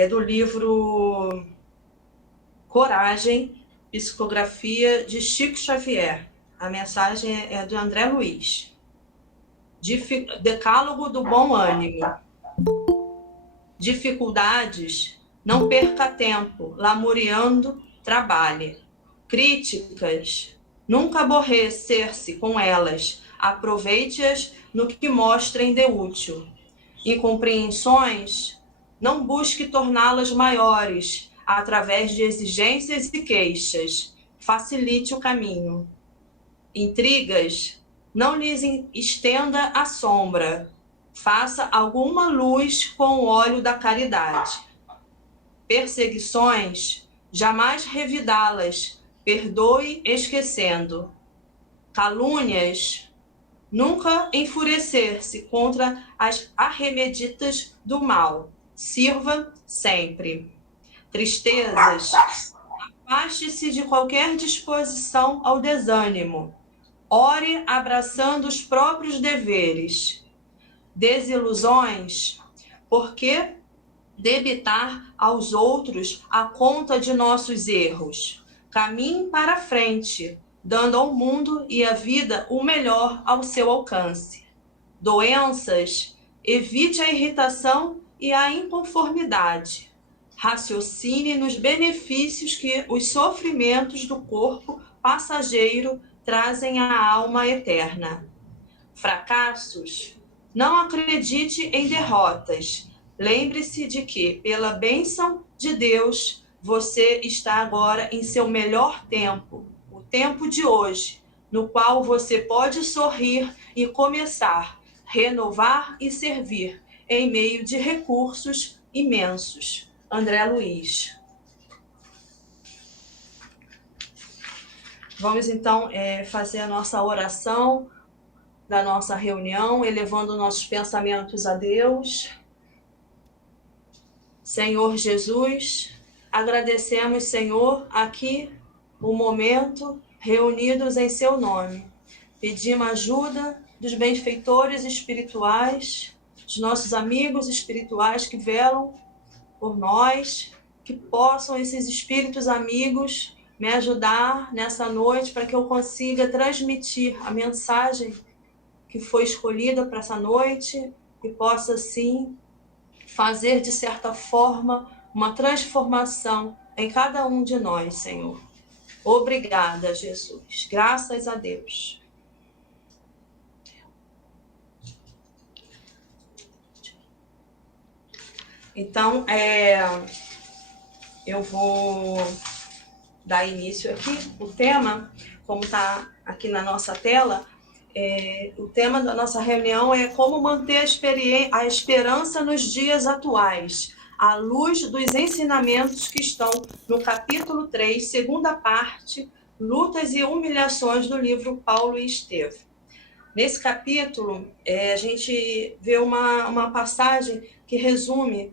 é do livro Coragem, psicografia de Chico Xavier. A mensagem é do André Luiz. Decálogo do bom ânimo. Dificuldades, não perca tempo, lamuriando, trabalhe. Críticas, nunca aborrecer-se com elas, aproveite-as no que mostrem de útil. Incompreensões, não busque torná-las maiores, através de exigências e queixas, facilite o caminho. Intrigas, não lhes estenda a sombra, faça alguma luz com o óleo da caridade. Perseguições, jamais revidá-las, perdoe esquecendo. Calúnias, nunca enfurecer-se contra as arremedidas do mal, sirva sempre. Tristezas, afaste-se de qualquer disposição ao desânimo, ore abraçando os próprios deveres. Desilusões, por que debitar aos outros a conta de nossos erros? Caminhe para frente, dando ao mundo e à vida o melhor ao seu alcance. Doenças, evite a irritação e a inconformidade. Raciocine nos benefícios que os sofrimentos do corpo passageiro trazem à alma eterna. Fracassos, não acredite em derrotas. Lembre-se de que, pela bênção de Deus, você está agora em seu melhor tempo, o tempo de hoje, no qual você pode sorrir e começar, renovar e servir, em meio de recursos imensos. André Luiz. Vamos então fazer a nossa oração da nossa reunião, elevando nossos pensamentos a Deus. Senhor Jesus, agradecemos, Senhor, aqui o momento reunidos em seu nome. Pedimos ajuda dos benfeitores espirituais, dos nossos amigos espirituais que velam por nós, que possam esses espíritos amigos me ajudar nessa noite para que eu consiga transmitir a mensagem que foi escolhida para essa noite e possa, sim, fazer, de certa forma, uma transformação em cada um de nós, Senhor. Obrigada, Jesus. Graças a Deus. Então, eu vou dar início aqui. O tema, como está aqui na nossa tela, o tema da nossa reunião é como manter a esperança nos dias atuais, à luz dos ensinamentos que estão no capítulo 3, segunda parte, Lutas e Humilhações, do livro Paulo e Estevão. Nesse capítulo, a gente vê uma passagem que resume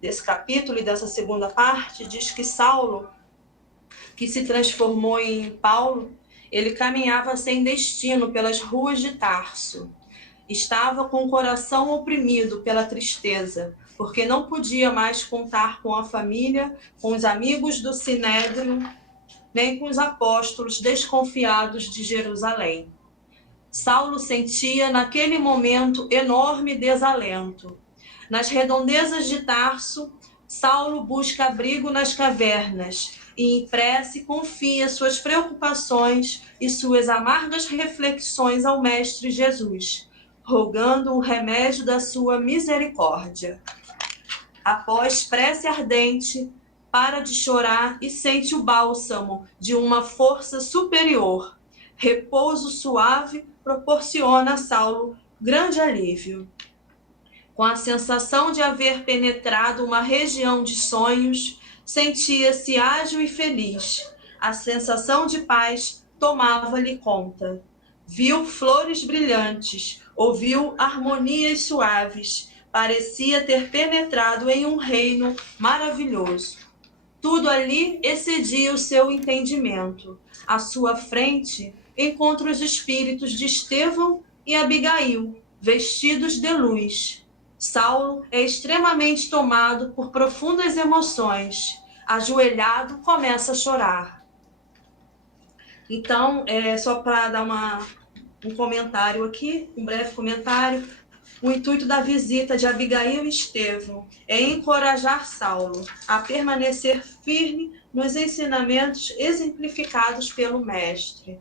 desse capítulo e dessa segunda parte, diz que Saulo, que se transformou em Paulo, ele caminhava sem destino pelas ruas de Tarso. Estava com o coração oprimido pela tristeza, porque não podia mais contar com a família, com os amigos do Sinédrio, nem com os apóstolos desconfiados de Jerusalém. Saulo sentia naquele momento enorme desalento. Nas redondezas de Tarso, Saulo busca abrigo nas cavernas e em prece confia suas preocupações e suas amargas reflexões ao Mestre Jesus, rogando o remédio da sua misericórdia. Após prece ardente, para de chorar e sente o bálsamo de uma força superior. Repouso suave proporciona a Saulo grande alívio. Com a sensação de haver penetrado uma região de sonhos, sentia-se ágil e feliz. A sensação de paz tomava-lhe conta. Viu flores brilhantes, ouviu harmonias suaves, parecia ter penetrado em um reino maravilhoso. Tudo ali excedia o seu entendimento. À sua frente, encontra os espíritos de Estevão e Abigail, vestidos de luz. Saulo é extremamente tomado por profundas emoções. Ajoelhado, começa a chorar. Então, só para dar um comentário aqui, um breve comentário, o intuito da visita de Abigail e Estevão é encorajar Saulo a permanecer firme nos ensinamentos exemplificados pelo mestre.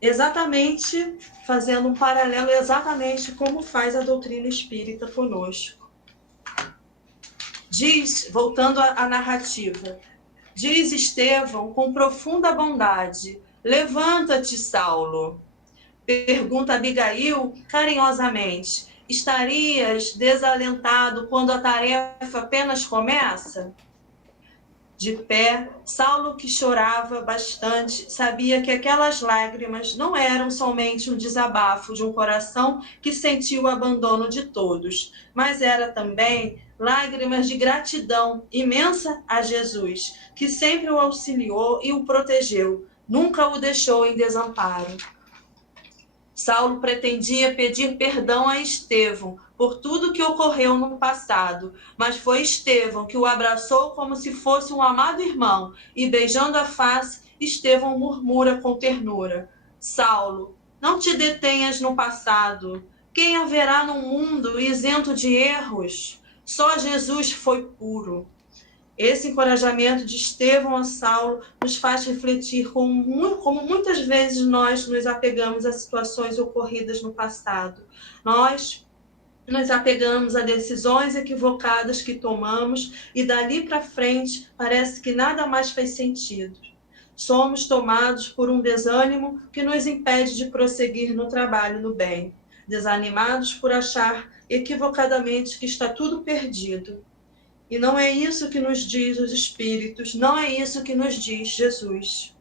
Exatamente, fazendo um paralelo exatamente como faz a doutrina espírita conosco. Diz, voltando à narrativa, diz Estevão com profunda bondade: levanta-te, Saulo. Pergunta Abigail carinhosamente: estarias desalentado quando a tarefa apenas começa? De pé, Saulo, que chorava bastante, sabia que aquelas lágrimas não eram somente um desabafo de um coração que sentiu o abandono de todos, mas era também lágrimas de gratidão imensa a Jesus, que sempre o auxiliou e o protegeu, nunca o deixou em desamparo. Saulo pretendia pedir perdão a Estevão por tudo que ocorreu no passado, mas foi Estevão que o abraçou como se fosse um amado irmão, e beijando a face, Estevão murmura com ternura: Saulo, não te detenhas no passado. Quem haverá num mundo isento de erros? Só Jesus foi puro. Esse encorajamento de Estevão a Saulo nos faz refletir como muitas vezes nós nos apegamos a situações ocorridas no passado. Nós nos apegamos a decisões equivocadas que tomamos e dali para frente parece que nada mais faz sentido. Somos tomados por um desânimo que nos impede de prosseguir no trabalho no bem, desanimados por achar equivocadamente que está tudo perdido. E não é isso que nos diz os Espíritos, não é isso que nos diz Jesus.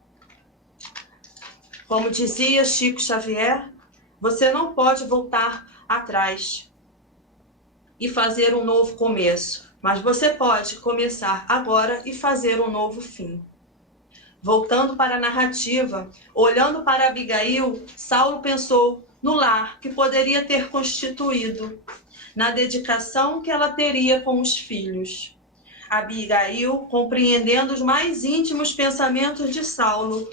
Como dizia Chico Xavier, você não pode voltar atrás e fazer um novo começo, mas você pode começar agora e fazer um novo fim. Voltando para a narrativa, olhando para Abigail, Saulo pensou no lar que poderia ter constituído, na dedicação que ela teria com os filhos. Abigail, compreendendo os mais íntimos pensamentos de Saulo,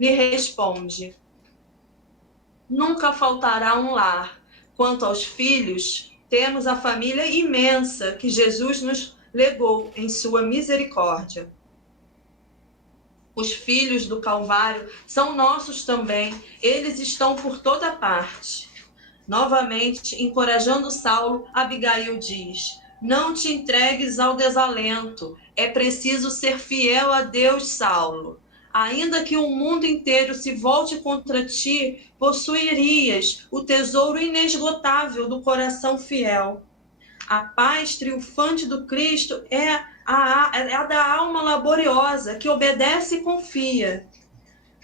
lhe responde: nunca faltará um lar. Quanto aos filhos, temos a família imensa que Jesus nos legou em sua misericórdia. Os filhos do Calvário são nossos também, eles estão por toda parte. Novamente, encorajando Saulo, Abigail diz: não te entregues ao desalento, é preciso ser fiel a Deus, Saulo. Ainda que o mundo inteiro se volte contra ti, possuirias o tesouro inesgotável do coração fiel. A paz triunfante do Cristo é a da alma laboriosa, que obedece e confia.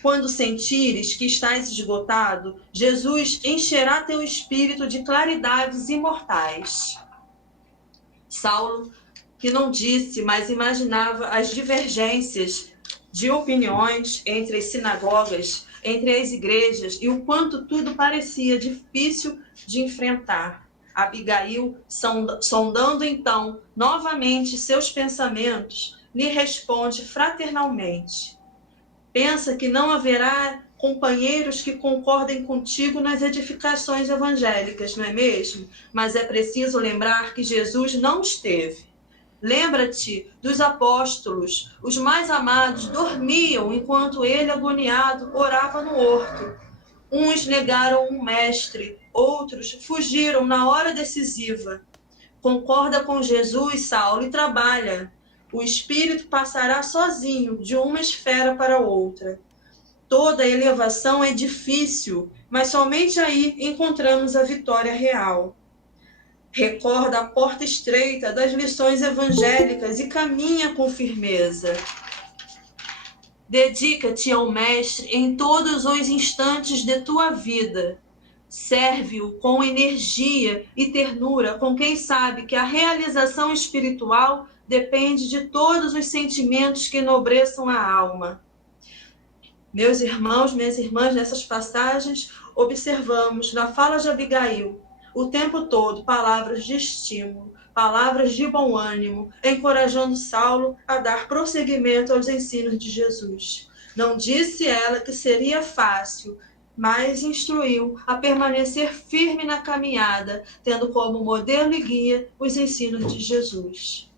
Quando sentires que estás esgotado, Jesus encherá teu espírito de claridades imortais. Saulo, que não disse, mas imaginava as divergências de opiniões entre as sinagogas, entre as igrejas, e o quanto tudo parecia difícil de enfrentar. Abigail, sondando então novamente seus pensamentos, lhe responde fraternalmente: pensa que não haverá companheiros que concordem contigo nas edificações evangélicas, não é mesmo? Mas é preciso lembrar que Jesus não esteve. Lembra-te dos apóstolos, os mais amados dormiam enquanto ele, agoniado, orava no horto. Uns negaram o mestre, outros fugiram na hora decisiva. Concorda com Jesus, Saulo, e trabalha. O espírito passará sozinho de uma esfera para outra. Toda elevação é difícil, mas somente aí encontramos a vitória real. Recorda a porta estreita das lições evangélicas e caminha com firmeza. Dedica-te ao Mestre em todos os instantes de tua vida. Serve-o com energia e ternura, com quem sabe que a realização espiritual depende de todos os sentimentos que enobreçam a alma. Meus irmãos, minhas irmãs, nessas passagens, observamos na fala de Abigail o tempo todo palavras de estímulo, palavras de bom ânimo, encorajando Saulo a dar prosseguimento aos ensinos de Jesus. Não disse ela que seria fácil, mas instruiu a permanecer firme na caminhada, tendo como modelo e guia os ensinos de Jesus.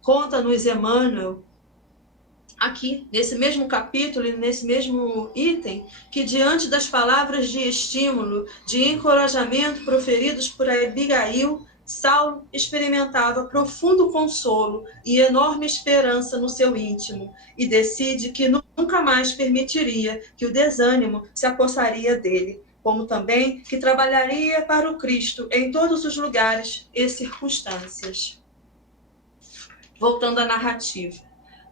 Conta-nos Emmanuel, aqui, nesse mesmo capítulo e nesse mesmo item, que diante das palavras de estímulo, de encorajamento proferidos por Abigail, Saulo experimentava profundo consolo e enorme esperança no seu íntimo e decide que nunca mais permitiria que o desânimo se apossaria dele, como também que trabalharia para o Cristo em todos os lugares e circunstâncias. Voltando à narrativa.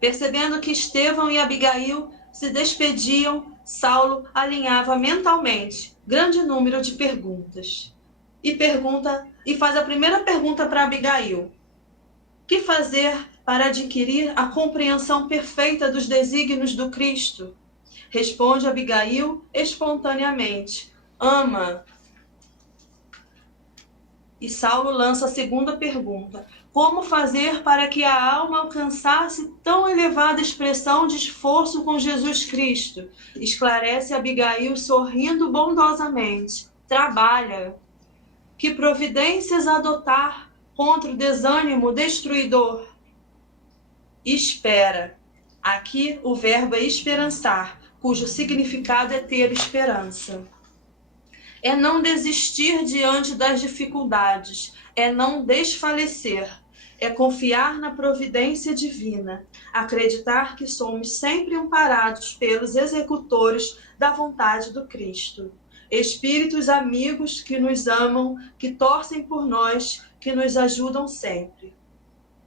Percebendo que Estevão e Abigail se despediam, Saulo alinhava mentalmente grande número de perguntas. E faz a primeira pergunta para Abigail. Que fazer para adquirir a compreensão perfeita dos desígnios do Cristo? Responde Abigail espontaneamente. Ama. E Saulo lança a segunda pergunta. Como fazer para que a alma alcançasse tão elevada expressão de esforço com Jesus Cristo? Esclarece Abigail sorrindo bondosamente. Trabalha. Que providências adotar contra o desânimo destruidor? Espera. Aqui o verbo é esperançar, cujo significado é ter esperança. É não desistir diante das dificuldades, é não desfalecer, é confiar na providência divina, acreditar que somos sempre amparados pelos executores da vontade do Cristo. Espíritos amigos que nos amam, que torcem por nós, que nos ajudam sempre.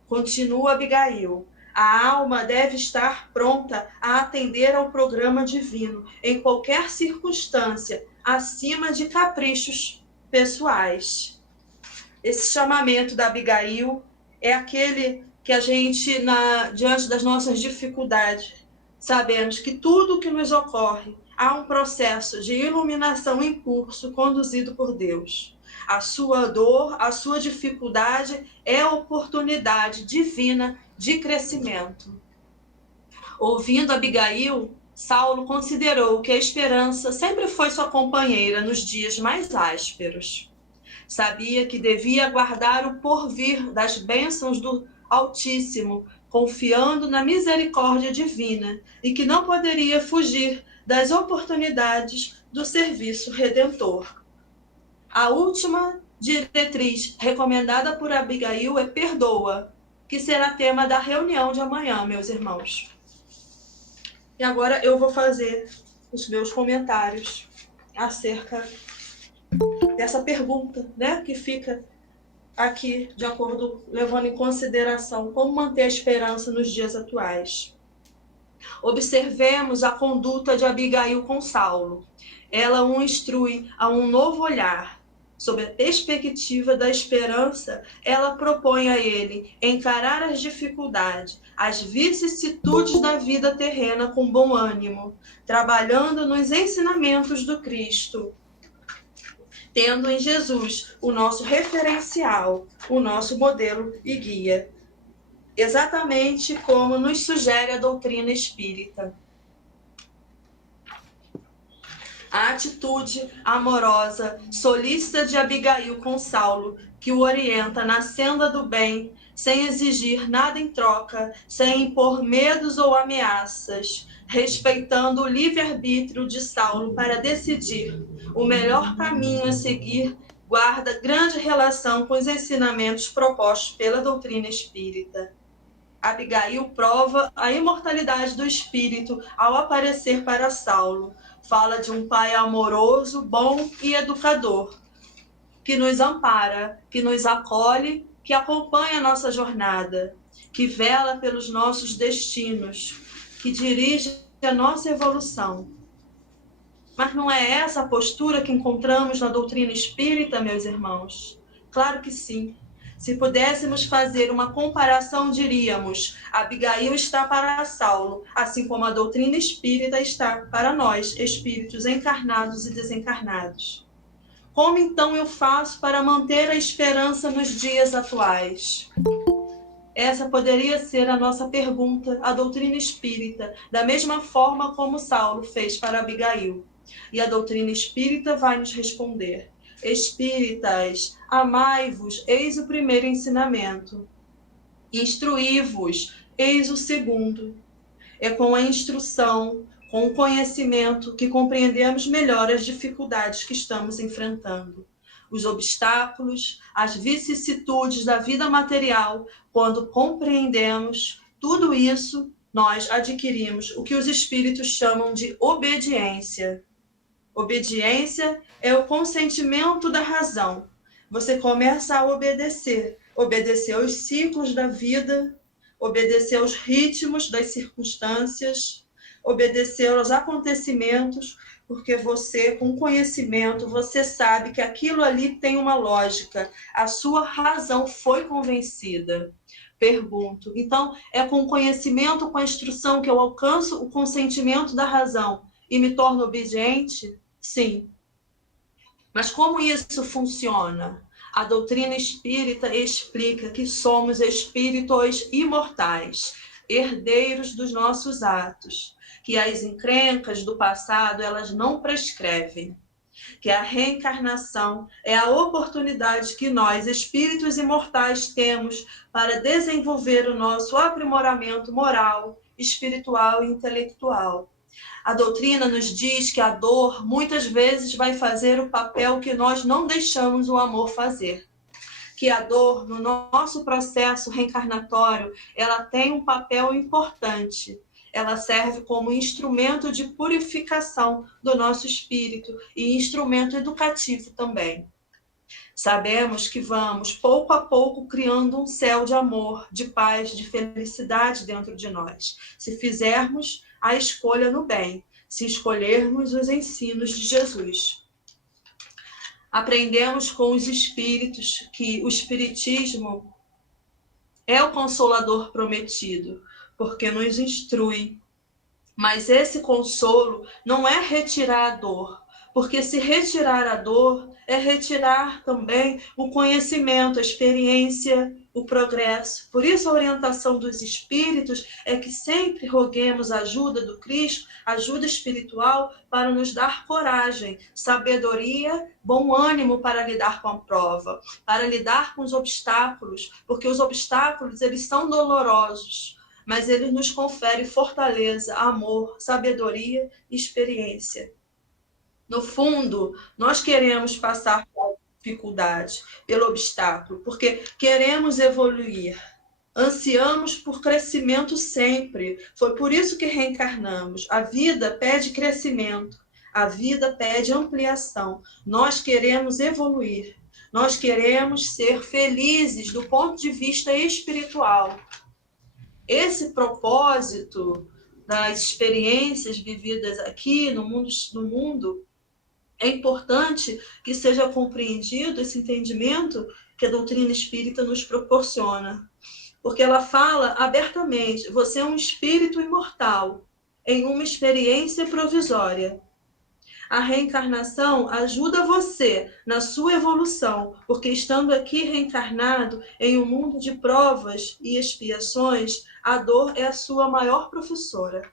Continua Abigail. A alma deve estar pronta a atender ao programa divino, em qualquer circunstância, acima de caprichos pessoais. Esse chamamento da Abigail é aquele que a gente, diante das nossas dificuldades, sabemos que tudo o que nos ocorre há um processo de iluminação em curso conduzido por Deus. A sua dor, a sua dificuldade é a oportunidade divina de crescimento. Ouvindo Abigail, Saulo considerou que a esperança sempre foi sua companheira nos dias mais ásperos. Sabia que devia aguardar o porvir das bênçãos do Altíssimo, confiando na misericórdia divina, e que não poderia fugir das oportunidades do serviço redentor. A última diretriz recomendada por Abigail é perdoa, que será tema da reunião de amanhã, meus irmãos. E agora eu vou fazer os meus comentários acerca dessa pergunta, né, que fica aqui, de acordo, levando em consideração como manter a esperança nos dias atuais. Observemos a conduta de Abigail com Saulo. Ela o instrui a um novo olhar. Sob a perspectiva da esperança, ela propõe a ele encarar as dificuldades, as vicissitudes da vida terrena com bom ânimo, trabalhando nos ensinamentos do Cristo, tendo em Jesus o nosso referencial, o nosso modelo e guia, exatamente como nos sugere a doutrina espírita. A atitude amorosa, solícita de Abigail com Saulo, que o orienta na senda do bem, sem exigir nada em troca, sem impor medos ou ameaças, respeitando o livre-arbítrio de Saulo para decidir o melhor caminho a seguir, guarda grande relação com os ensinamentos propostos pela doutrina espírita. Abigail prova a imortalidade do espírito ao aparecer para Saulo. Fala de um pai amoroso, bom e educador, que nos ampara, que nos acolhe, que acompanha a nossa jornada, que vela pelos nossos destinos, que dirige a nossa evolução. Mas não é essa a postura que encontramos na doutrina espírita, meus irmãos? Claro que sim. Se pudéssemos fazer uma comparação, diríamos: Abigail está para Saulo, assim como a doutrina espírita está para nós, espíritos encarnados e desencarnados. Como então eu faço para manter a esperança nos dias atuais? Essa poderia ser a nossa pergunta à doutrina espírita, da mesma forma como Saulo fez para Abigail. E a doutrina espírita vai nos responder: Espíritas, amai-vos, eis o primeiro ensinamento. Instruí-vos, eis o segundo. É com a instrução, com o conhecimento, que compreendemos melhor as dificuldades que estamos enfrentando. Os obstáculos, as vicissitudes da vida material, quando compreendemos tudo isso, nós adquirimos o que os espíritos chamam de obediência. Obediência é o consentimento da razão. Você começa a obedecer aos ciclos da vida, obedecer aos ritmos das circunstâncias, obedecer aos acontecimentos, porque você, com conhecimento, você sabe que aquilo ali tem uma lógica. A sua razão foi convencida. Pergunto, então, é com o conhecimento, com a instrução, que eu alcanço o consentimento da razão e me torno obediente? Sim. Mas como isso funciona? A doutrina espírita explica que somos espíritos imortais, herdeiros dos nossos atos, que as encrencas do passado elas não prescrevem, que a reencarnação é a oportunidade que nós, espíritos imortais, temos para desenvolver o nosso aprimoramento moral, espiritual e intelectual. A doutrina nos diz que a dor muitas vezes vai fazer o papel que nós não deixamos o amor fazer. Que a dor, no nosso processo reencarnatório, ela tem um papel importante. Ela serve como instrumento de purificação do nosso espírito e instrumento educativo também. Sabemos que vamos, pouco a pouco, criando um céu de amor, de paz, de felicidade dentro de nós, se fizermos a escolha no bem, se escolhermos os ensinos de Jesus. Aprendemos com os espíritos que o espiritismo é o consolador prometido, porque nos instrui. Mas esse consolo não é retirar a dor, porque se retirar a dor é retirar também o conhecimento, a experiência, o progresso. Por isso a orientação dos espíritos é que sempre roguemos a ajuda do Cristo, ajuda espiritual, para nos dar coragem, sabedoria, bom ânimo para lidar com a prova, para lidar com os obstáculos, porque os obstáculos eles são dolorosos, mas ele nos confere fortaleza, amor, sabedoria e experiência. No fundo, nós queremos passar pela dificuldade, pelo obstáculo, porque queremos evoluir. Ansiamos por crescimento sempre. Foi por isso que reencarnamos. A vida pede crescimento. A vida pede ampliação. Nós queremos evoluir. Nós queremos ser felizes do ponto de vista espiritual. Esse propósito das experiências vividas aqui no mundo, é importante que seja compreendido esse entendimento que a doutrina espírita nos proporciona. Porque ela fala abertamente, você é um espírito imortal, em uma experiência provisória. A reencarnação ajuda você na sua evolução, porque estando aqui reencarnado em um mundo de provas e expiações, a dor é a sua maior professora.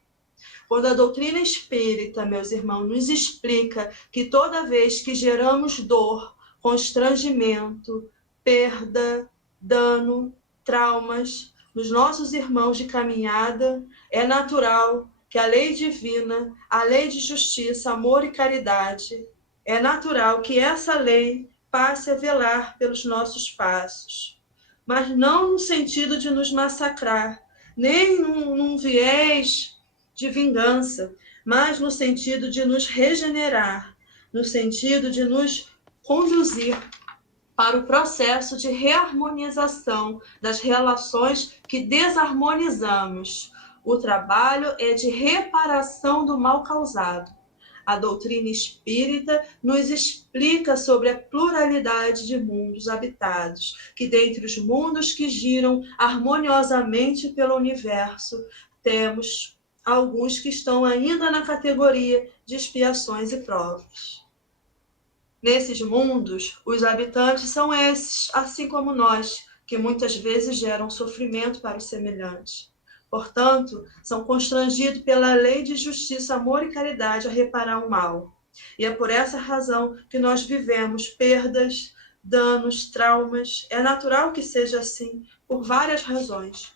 Quando a doutrina espírita, meus irmãos, nos explica que toda vez que geramos dor, constrangimento, perda, dano, traumas nos nossos irmãos de caminhada, é natural que a lei divina, a lei de justiça, amor e caridade, é natural que essa lei passe a velar pelos nossos passos. Mas não no sentido de nos massacrar, nem num viés de vingança, mas no sentido de nos regenerar, no sentido de nos conduzir para o processo de reharmonização das relações que desarmonizamos. O trabalho é de reparação do mal causado. A doutrina espírita nos explica sobre a pluralidade de mundos habitados, que dentre os mundos que giram harmoniosamente pelo universo, temos alguns que estão ainda na categoria de expiações e provas. Nesses mundos, os habitantes são esses, assim como nós, que muitas vezes geram sofrimento para os semelhantes. Portanto, são constrangidos pela lei de justiça, amor e caridade a reparar o mal. E é por essa razão que nós vivemos perdas, danos, traumas. É natural que seja assim, por várias razões.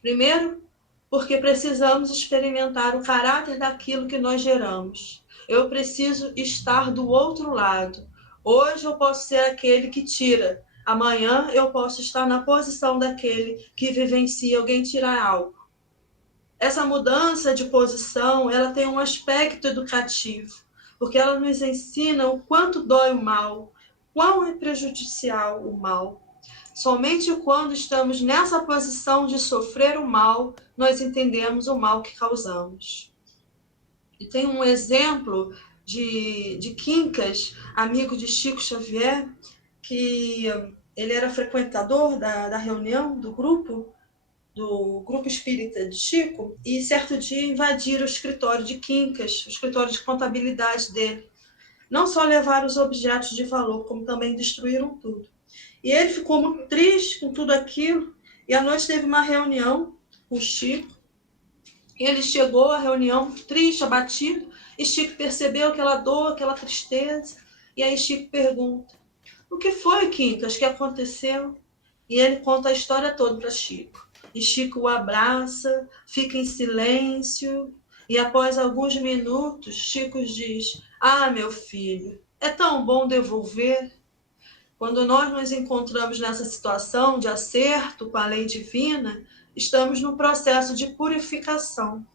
Primeiro, porque precisamos experimentar o caráter daquilo que nós geramos. Eu preciso estar do outro lado. Hoje eu posso ser aquele que tira. Amanhã eu posso estar na posição daquele que vivencia alguém tirar algo. Essa mudança de posição, ela tem um aspecto educativo, porque ela nos ensina o quanto dói o mal, quão é prejudicial o mal. Somente quando estamos nessa posição de sofrer o mal, nós entendemos o mal que causamos. E tem um exemplo de Quincas, amigo de Chico Xavier, que ele era frequentador da reunião do grupo espírita de Chico, e certo dia invadiram o escritório de Quincas, o escritório de contabilidade dele. Não só levaram os objetos de valor, como também destruíram tudo. E ele ficou muito triste com tudo aquilo, e à noite teve uma reunião com o Chico. Ele chegou à reunião triste, abatido, e Chico percebeu aquela dor, aquela tristeza, e aí Chico pergunta: o que foi, Quincas, que aconteceu? E ele conta a história toda para Chico. E Chico o abraça, fica em silêncio, e após alguns minutos, Chico diz: ah, meu filho, é tão bom devolver. Quando nós nos encontramos nessa situação de acerto com a lei divina, estamos no processo de purificação,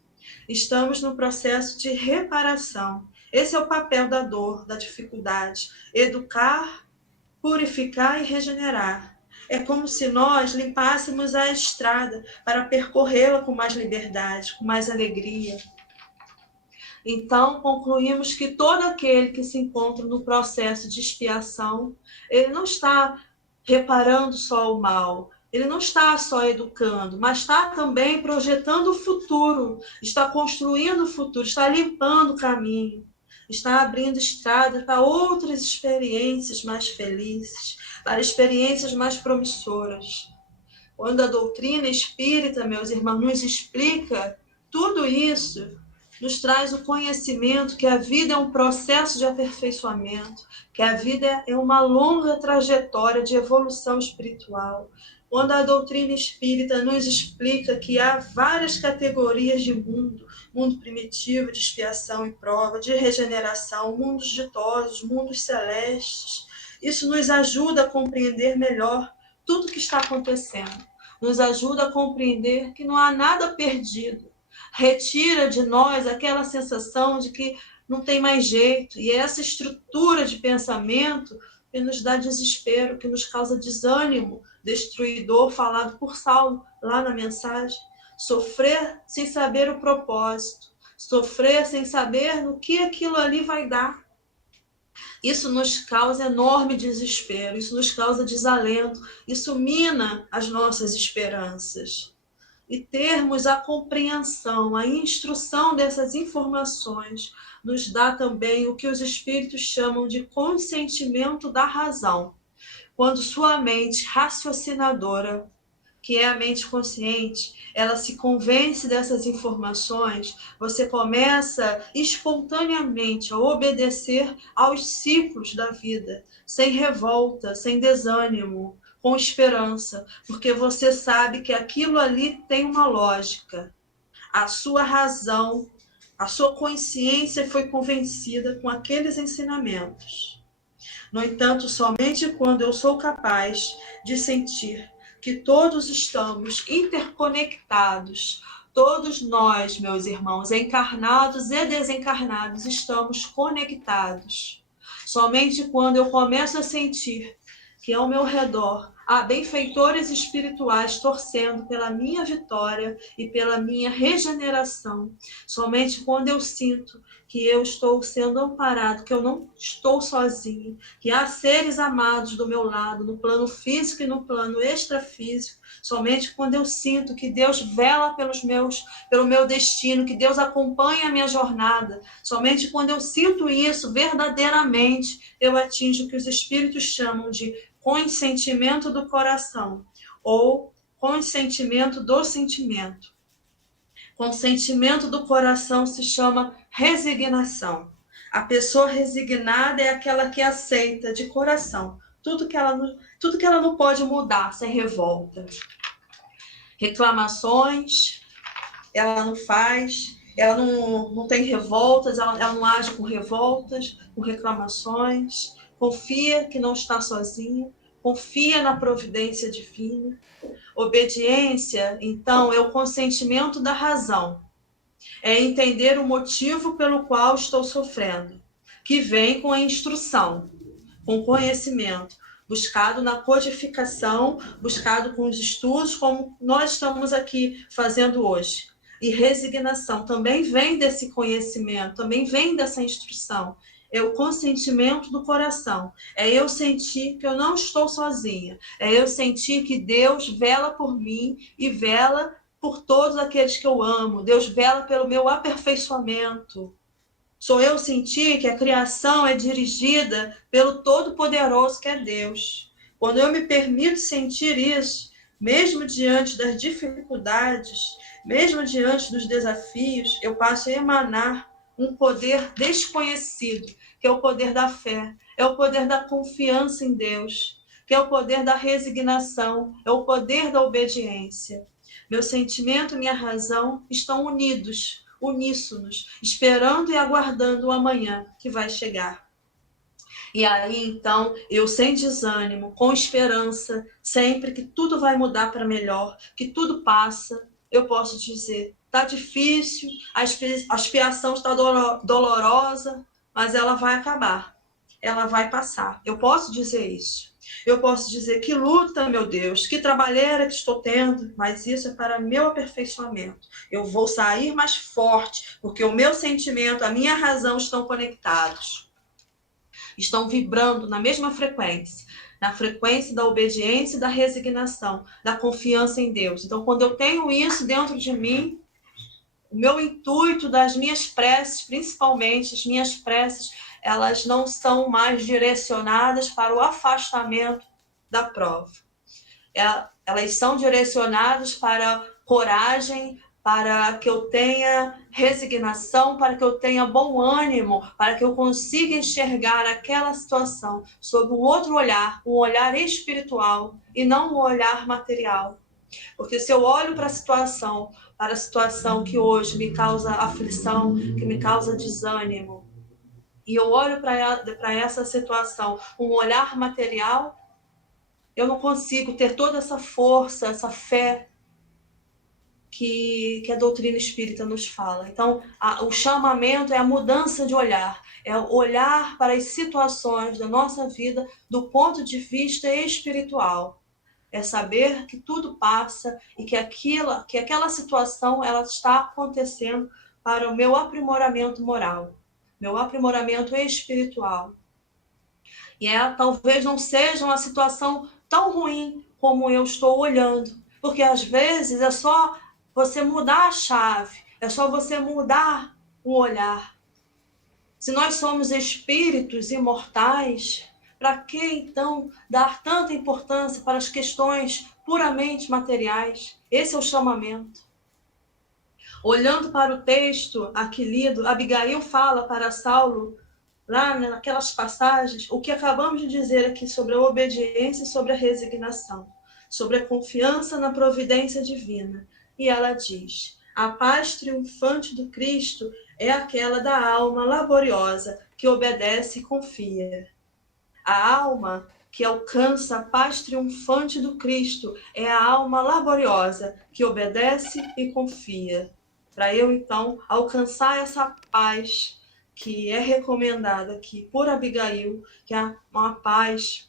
estamos no processo de reparação. Esse é o papel da dor, da dificuldade: educar, purificar e regenerar. É como se nós limpássemos a estrada para percorrê-la com mais liberdade, com mais alegria. Então, concluímos que todo aquele que se encontra no processo de expiação, ele não está reparando só o mal, ele não está só educando, mas está também projetando o futuro, está construindo o futuro, está limpando o caminho, está abrindo estrada para outras experiências mais felizes, para experiências mais promissoras. Quando a doutrina espírita, meus irmãos, nos explica tudo isso, nos traz o conhecimento que a vida é um processo de aperfeiçoamento, que a vida é uma longa trajetória de evolução espiritual. Quando a doutrina espírita nos explica que há várias categorias de mundo, mundo primitivo, de expiação e prova, de regeneração, mundos ditosos, mundos celestes, isso nos ajuda a compreender melhor tudo o que está acontecendo, nos ajuda a compreender que não há nada perdido, retira de nós aquela sensação de que não tem mais jeito, e essa estrutura de pensamento que nos dá desespero, que nos causa desânimo destruidor, falado por Saulo lá na mensagem. Sofrer sem saber o propósito, sofrer sem saber no que aquilo ali vai dar. Isso nos causa enorme desespero, isso nos causa desalento, isso mina as nossas esperanças. E termos a compreensão, a instrução dessas informações nos dá também o que os espíritos chamam de consentimento da razão. Quando sua mente raciocinadora, que é a mente consciente, ela se convence dessas informações, você começa espontaneamente a obedecer aos ciclos da vida, sem revolta, sem desânimo, com esperança, porque você sabe que aquilo ali tem uma lógica. A sua razão, a sua consciência foi convencida com aqueles ensinamentos. No entanto, somente quando eu sou capaz de sentir que todos estamos interconectados, todos nós, meus irmãos, encarnados e desencarnados, estamos conectados. Somente quando eu começo a sentir que ao meu redor Há benfeitores espirituais torcendo pela minha vitória e pela minha regeneração. Somente quando eu sinto que eu estou sendo amparado, que eu não estou sozinho, que há seres amados do meu lado, no plano físico e no plano extrafísico, somente quando eu sinto que Deus vela pelo meu destino, que Deus acompanha a minha jornada, somente quando eu sinto isso verdadeiramente, eu atinjo o que os espíritos chamam de consentimento do coração ou consentimento do sentimento. Consentimento do coração se chama resignação. A pessoa resignada é aquela que aceita de coração tudo que ela não pode mudar sem revolta. Reclamações, ela não faz, ela não tem revoltas, ela não age com revoltas, com reclamações, confia que não está sozinha, confia na providência divina. Obediência, então, é o consentimento da razão, é entender o motivo pelo qual estou sofrendo, que vem com a instrução, com o conhecimento, buscado na codificação, buscado com os estudos, como nós estamos aqui fazendo hoje. E resignação também vem desse conhecimento, também vem dessa instrução. É o consentimento do coração. É eu sentir que eu não estou sozinha. É eu sentir que Deus vela por mim e vela por todos aqueles que eu amo. Deus vela pelo meu aperfeiçoamento. Sou eu sentir que a criação é dirigida pelo Todo-Poderoso que é Deus. Quando eu me permito sentir isso, mesmo diante das dificuldades, mesmo diante dos desafios, eu passo a emanar um poder desconhecido, que é o poder da fé, é o poder da confiança em Deus, que é o poder da resignação, é o poder da obediência. Meu sentimento e minha razão estão unidos, uníssonos, esperando e aguardando o amanhã que vai chegar. E aí, então, eu sem desânimo, com esperança, sempre que tudo vai mudar para melhor, que tudo passa, eu posso dizer, está difícil, a expiação está dolorosa, mas ela vai acabar, ela vai passar. Eu posso dizer isso. Eu posso dizer que luta, meu Deus, que trabalheira que estou tendo, mas isso é para meu aperfeiçoamento. Eu vou sair mais forte, porque o meu sentimento, a minha razão estão conectados. Estão vibrando na mesma frequência, na frequência da obediência e da resignação, da confiança em Deus. Então, quando eu tenho isso dentro de mim, o meu intuito das minhas preces, principalmente as minhas preces, elas não são mais direcionadas para o afastamento da prova. Elas são direcionadas para coragem, para que eu tenha resignação, para que eu tenha bom ânimo, para que eu consiga enxergar aquela situação sob um outro olhar, um olhar espiritual e não um olhar material. Porque se eu olho para a situação que hoje me causa aflição, que me causa desânimo, e eu olho para essa situação com um olhar material, eu não consigo ter toda essa força, essa fé que a doutrina espírita nos fala. Então, o chamamento é a mudança de olhar, é olhar para as situações da nossa vida do ponto de vista espiritual. É saber que tudo passa e que aquela situação ela está acontecendo para o meu aprimoramento moral, meu aprimoramento espiritual. E talvez não seja uma situação tão ruim como eu estou olhando, porque às vezes é só você mudar a chave, é só você mudar o olhar. Se nós somos espíritos imortais, para que então dar tanta importância para as questões puramente materiais? Esse é o chamamento. Olhando para o texto aqui lido, Abigail fala para Saulo, lá naquelas passagens, o que acabamos de dizer aqui sobre a obediência e sobre a resignação, sobre a confiança na providência divina. E ela diz: a paz triunfante do Cristo é aquela da alma laboriosa que obedece e confia. A alma que alcança a paz triunfante do Cristo é a alma laboriosa que obedece e confia. Para eu, então, alcançar essa paz que é recomendada aqui por Abigail, que é uma paz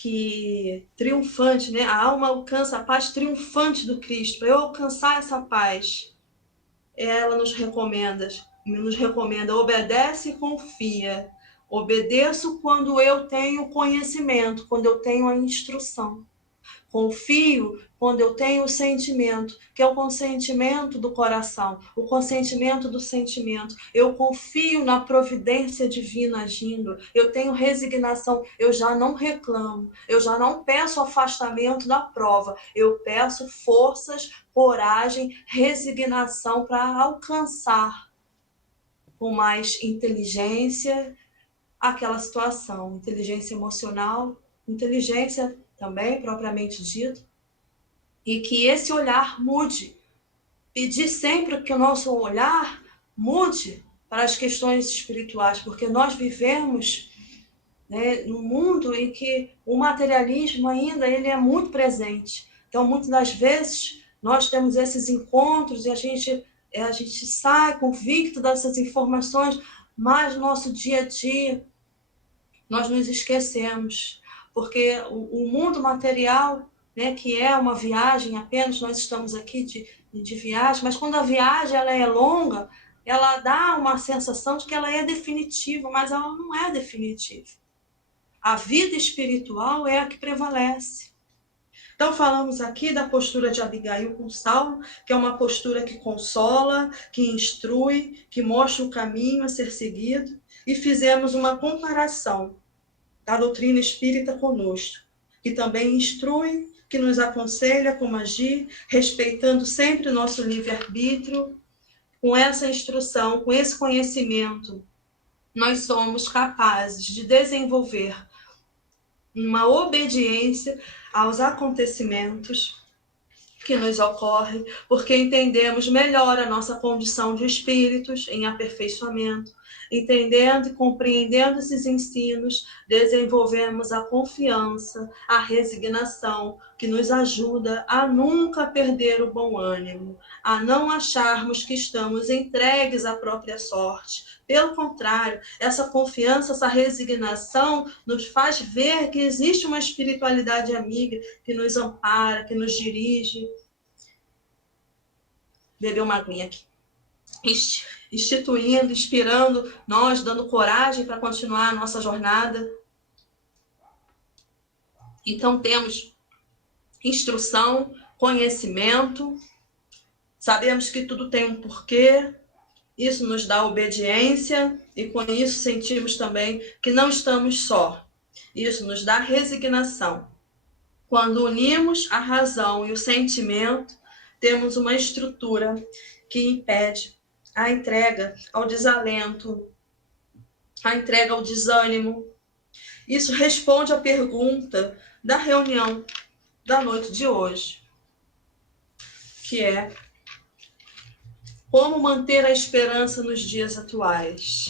que triunfante, né? A alma alcança a paz triunfante do Cristo. Para eu alcançar essa paz, ela nos recomenda, obedece e confia. Obedeço quando eu tenho conhecimento, quando eu tenho a instrução. Confio quando eu tenho o sentimento, que é o consentimento do coração, o consentimento do sentimento. Eu confio na providência divina agindo. Eu tenho resignação. Eu já não reclamo. Eu já não peço afastamento da prova. Eu peço forças, coragem, resignação para alcançar com mais inteligência aquela situação. Inteligência emocional, inteligência também, propriamente dito, e que esse olhar mude. Pedir sempre que o nosso olhar mude para as questões espirituais, porque nós vivemos, né, num mundo em que o materialismo ainda ele é muito presente. Então, muitas das vezes, nós temos esses encontros e a gente sai convicto dessas informações, mas no nosso dia a dia, nós nos esquecemos. Porque o mundo material, né, que é uma viagem apenas, nós estamos aqui de viagem, mas quando a viagem ela é longa, ela dá uma sensação de que ela é definitiva, mas ela não é definitiva. A vida espiritual é a que prevalece. Então falamos aqui da postura de Abigail com Saulo, que é uma postura que consola, que instrui, que mostra o caminho a ser seguido, e fizemos uma comparação da doutrina espírita conosco, que também instrui, que nos aconselha como agir, respeitando sempre o nosso livre-arbítrio. Com essa instrução, com esse conhecimento, nós somos capazes de desenvolver uma obediência aos acontecimentos que nos ocorrem, porque entendemos melhor a nossa condição de espíritos em aperfeiçoamento. Entendendo e compreendendo esses ensinos, desenvolvemos a confiança, a resignação, que nos ajuda a nunca perder o bom ânimo, a não acharmos que estamos entregues à própria sorte. Pelo contrário, essa confiança, essa resignação nos faz ver que existe uma espiritualidade amiga que nos ampara, que nos dirige. Beber uma aguinha aqui. Instituindo, inspirando nós, dando coragem para continuar a nossa jornada. Então temos instrução, conhecimento, sabemos que tudo tem um porquê, isso nos dá obediência e com isso sentimos também que não estamos só. Isso nos dá resignação. Quando unimos a razão e o sentimento, temos uma estrutura que impede a entrega ao desalento, a entrega ao desânimo. Isso responde à pergunta da reunião da noite de hoje, que é: como manter a esperança nos dias atuais?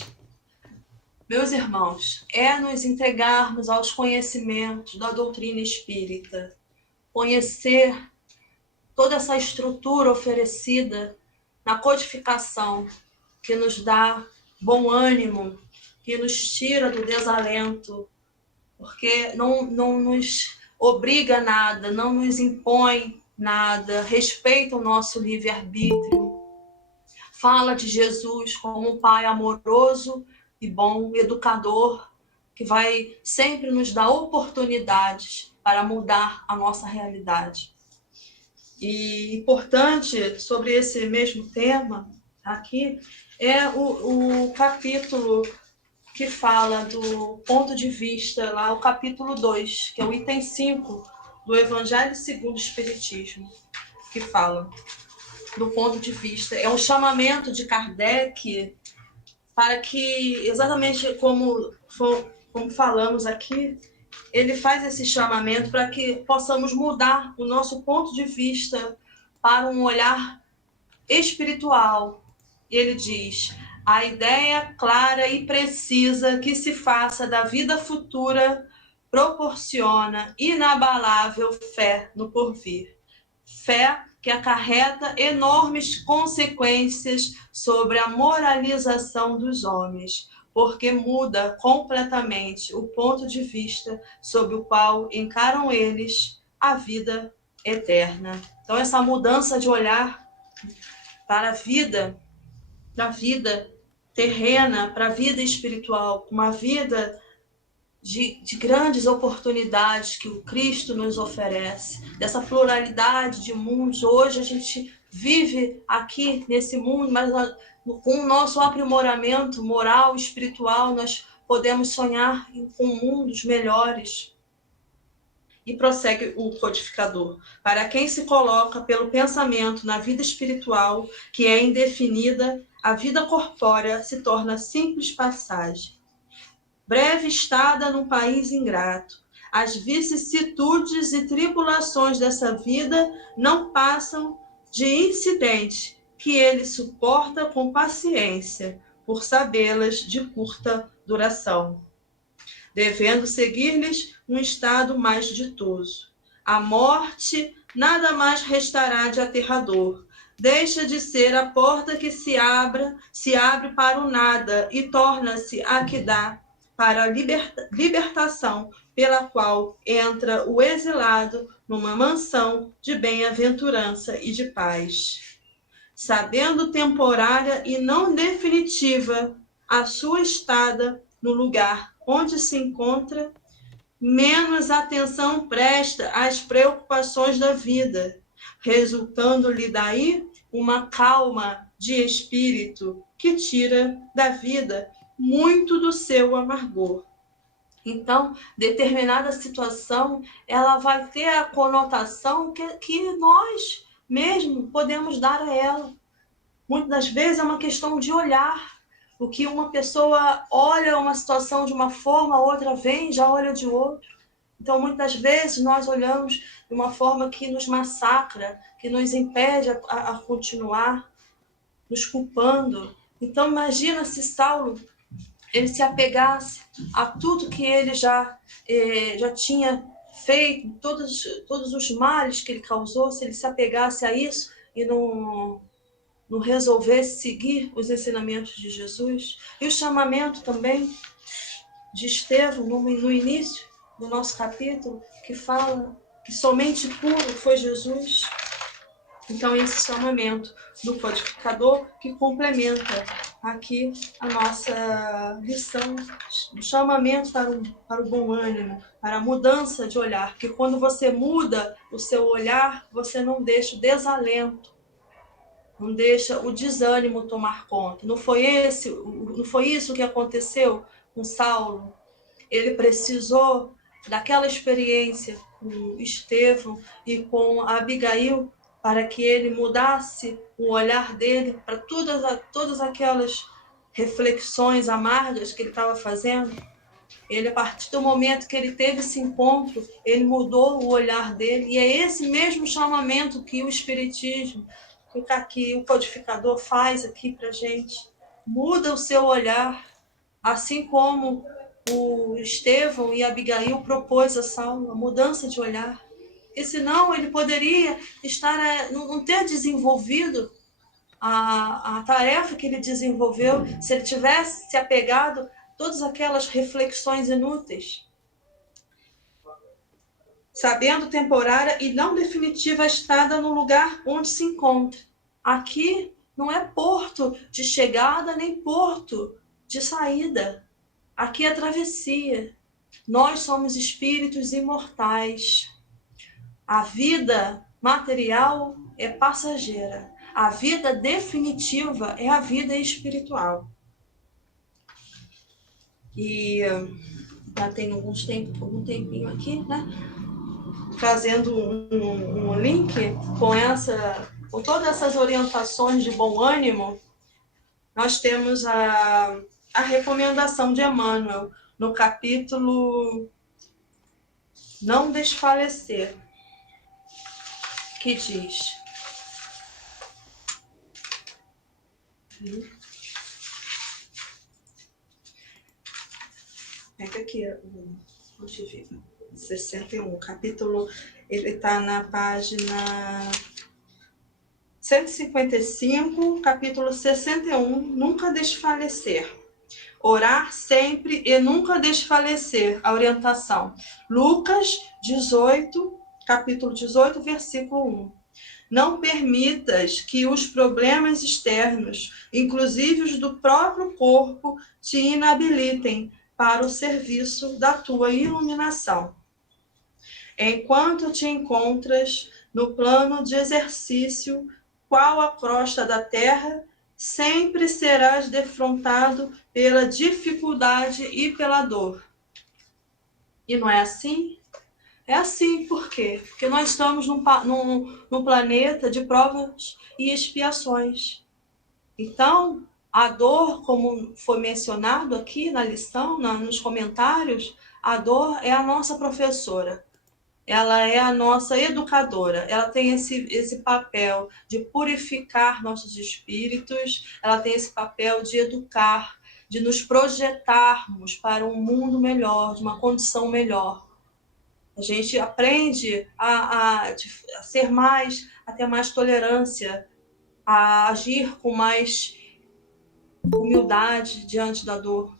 Meus irmãos, é nos entregarmos aos conhecimentos da doutrina espírita, conhecer toda essa estrutura oferecida na codificação, que nos dá bom ânimo, que nos tira do desalento, porque não nos obriga a nada, não nos impõe nada, respeita o nosso livre-arbítrio. Fala de Jesus como um pai amoroso e bom, educador, que vai sempre nos dar oportunidades para mudar a nossa realidade. E importante sobre esse mesmo tema aqui é o capítulo que fala do ponto de vista, lá o capítulo 2, que é o item 5 do Evangelho segundo o Espiritismo, que fala do ponto de vista, é um chamamento de Kardec para que, exatamente como falamos aqui, ele faz esse chamamento para que possamos mudar o nosso ponto de vista para um olhar espiritual. Ele diz: a ideia clara e precisa que se faça da vida futura proporciona inabalável fé no porvir. Fé que acarreta enormes consequências sobre a moralização dos homens, porque muda completamente o ponto de vista sob o qual encaram eles a vida eterna. Então, essa mudança de olhar para a vida, da vida terrena, para a vida espiritual, uma vida de grandes oportunidades que o Cristo nos oferece, dessa pluralidade de mundos. Hoje a gente vive aqui nesse mundo, mas com o nosso aprimoramento moral, espiritual, nós podemos sonhar com mundos melhores. E prossegue o codificador. Para quem se coloca pelo pensamento na vida espiritual, que é indefinida, a vida corpórea se torna simples passagem. Breve estada num país ingrato. As vicissitudes e tribulações dessa vida não passam de incidente que ele suporta com paciência, por sabê-las de curta duração, devendo seguir-lhes um estado mais ditoso. A morte nada mais restará de aterrador. Deixa de ser a porta que se abre para o nada e torna-se a que dá para a libertação, pela qual entra o exilado numa mansão de bem-aventurança e de paz. Sabendo temporária e não definitiva a sua estada no lugar onde se encontra, menos atenção presta às preocupações da vida, resultando-lhe daí uma calma de espírito que tira da vida muito do seu amargor. Então, determinada situação, ela vai ter a conotação que nós mesmo podemos dar a ela. Muitas das vezes é uma questão de olhar. O que uma pessoa olha uma situação de uma forma, a outra vem, já olha de outro. Então, muitas vezes, nós olhamos de uma forma que nos massacra, que nos impede a continuar, nos culpando. Então, imagina se Saulo ele se apegasse a tudo que ele já tinha feito, todos os males que ele causou, se ele se apegasse a isso e não resolvesse seguir os ensinamentos de Jesus. E o chamamento também de Estevão, no início do nosso capítulo, que fala que somente puro foi Jesus. Então, esse chamamento do codificador que complementa aqui a nossa lição, o chamamento para o bom ânimo, para a mudança de olhar, que quando você muda o seu olhar, você não deixa o desalento, não deixa o desânimo tomar conta. Não foi isso que aconteceu com Saulo? Ele precisou daquela experiência com Estevão e com Abigail para que ele mudasse o olhar dele para todas aquelas reflexões amargas que ele estava fazendo. Ele, a partir do momento que ele teve esse encontro, ele mudou o olhar dele. E é esse mesmo chamamento que o Espiritismo, que o codificador faz aqui para a gente. Muda o seu olhar, assim como o Estevão e Abigail propôs a Saulo, a mudança de olhar. Porque senão ele poderia não ter desenvolvido a tarefa que ele desenvolveu se ele tivesse se apegado a todas aquelas reflexões inúteis. Sabendo temporária e não definitiva a estada no lugar onde se encontra. Aqui não é porto de chegada nem porto de saída. Aqui é travessia. Nós somos espíritos imortais. A vida material é passageira. A vida definitiva é a vida espiritual. E já tem algum tempinho aqui, né? Trazendo um link com todas essas orientações de bom ânimo, nós temos a recomendação de Emmanuel no capítulo Não Desfalecer, que diz: pega aqui, deixa eu ver, 61, capítulo, ele está na página 155, capítulo 61, Nunca Desfalecer. Orar sempre e nunca desfalecer. A orientação. Lucas 18, capítulo 18, versículo 1. Não permitas que os problemas externos, inclusive os do próprio corpo, te inabilitem para o serviço da tua iluminação. Enquanto te encontras no plano de exercício, qual a crosta da terra, sempre serás defrontado pela dificuldade e pela dor. E não é assim? É assim, por quê? Porque nós estamos num planeta de provas e expiações. Então, a dor, como foi mencionado aqui na lição, nos comentários, a dor é a nossa professora. Ela é a nossa educadora. Ela tem esse papel de purificar nossos espíritos, ela tem esse papel de educar, de nos projetarmos para um mundo melhor, de uma condição melhor. A gente aprende a ser mais, a ter mais tolerância, a agir com mais humildade diante da dor.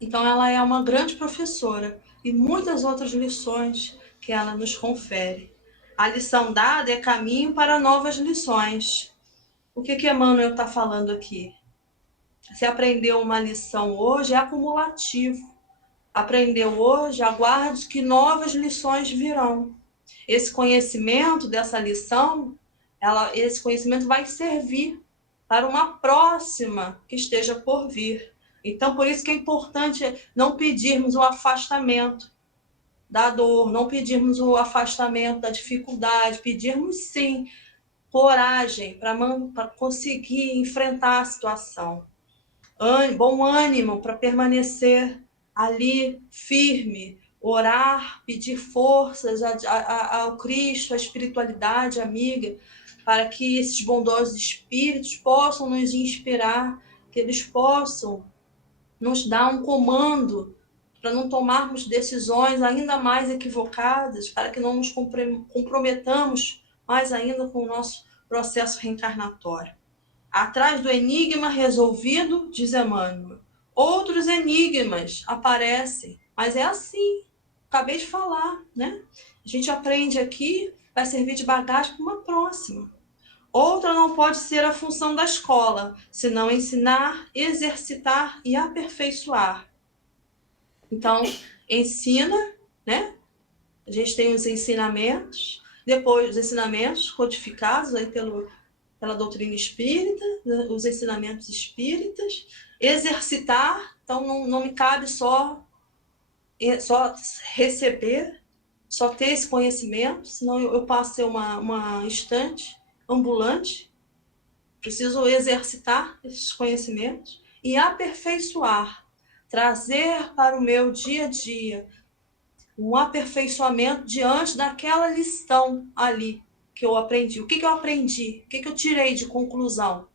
Então ela é uma grande professora e muitas outras lições que ela nos confere. A lição dada é caminho para novas lições. O que Emmanuel está falando aqui? Se aprendeu uma lição hoje, é acumulativo. Aprendeu hoje, aguarde que novas lições virão. Esse conhecimento dessa lição, esse conhecimento vai servir para uma próxima que esteja por vir. Então, por isso que é importante não pedirmos o afastamento da dor, não pedirmos o afastamento da dificuldade, pedirmos sim coragem para conseguir enfrentar a situação. Bom ânimo para permanecer ali firme, orar, pedir forças ao Cristo, à espiritualidade amiga, para que esses bondosos espíritos possam nos inspirar, que eles possam nos dar um comando para não tomarmos decisões ainda mais equivocadas, para que não nos comprometamos mais ainda com o nosso processo reencarnatório. Atrás do enigma resolvido, diz Emmanuel, outros enigmas aparecem, mas é assim, acabei de falar, né? A gente aprende aqui, vai servir de bagagem para uma próxima. Outra não pode ser a função da escola, senão ensinar, exercitar e aperfeiçoar. Então, ensina, né? A gente tem os ensinamentos, depois os ensinamentos codificados aí pela doutrina espírita, os ensinamentos espíritas, exercitar, então não me cabe só receber, só ter esse conhecimento, senão eu passo a ser uma estante ambulante, preciso exercitar esses conhecimentos e aperfeiçoar, trazer para o meu dia a dia um aperfeiçoamento diante daquela lição ali que eu aprendi. O que eu aprendi? O que eu tirei de conclusão?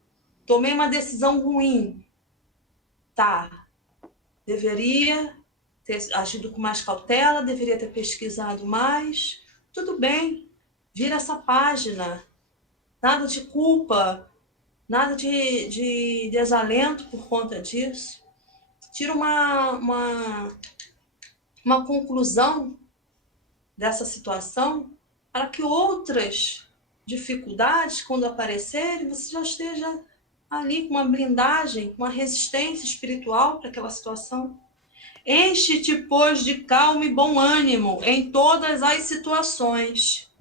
Tomei uma decisão ruim. Tá, deveria ter agido com mais cautela, deveria ter pesquisado mais. Tudo bem, vira essa página. Nada de culpa, nada de desalento por conta disso. Tira uma conclusão dessa situação para que outras dificuldades, quando aparecerem, você já esteja ali com uma blindagem, uma resistência espiritual para aquela situação. Enche-te, pois, de calma e bom ânimo em todas as situações.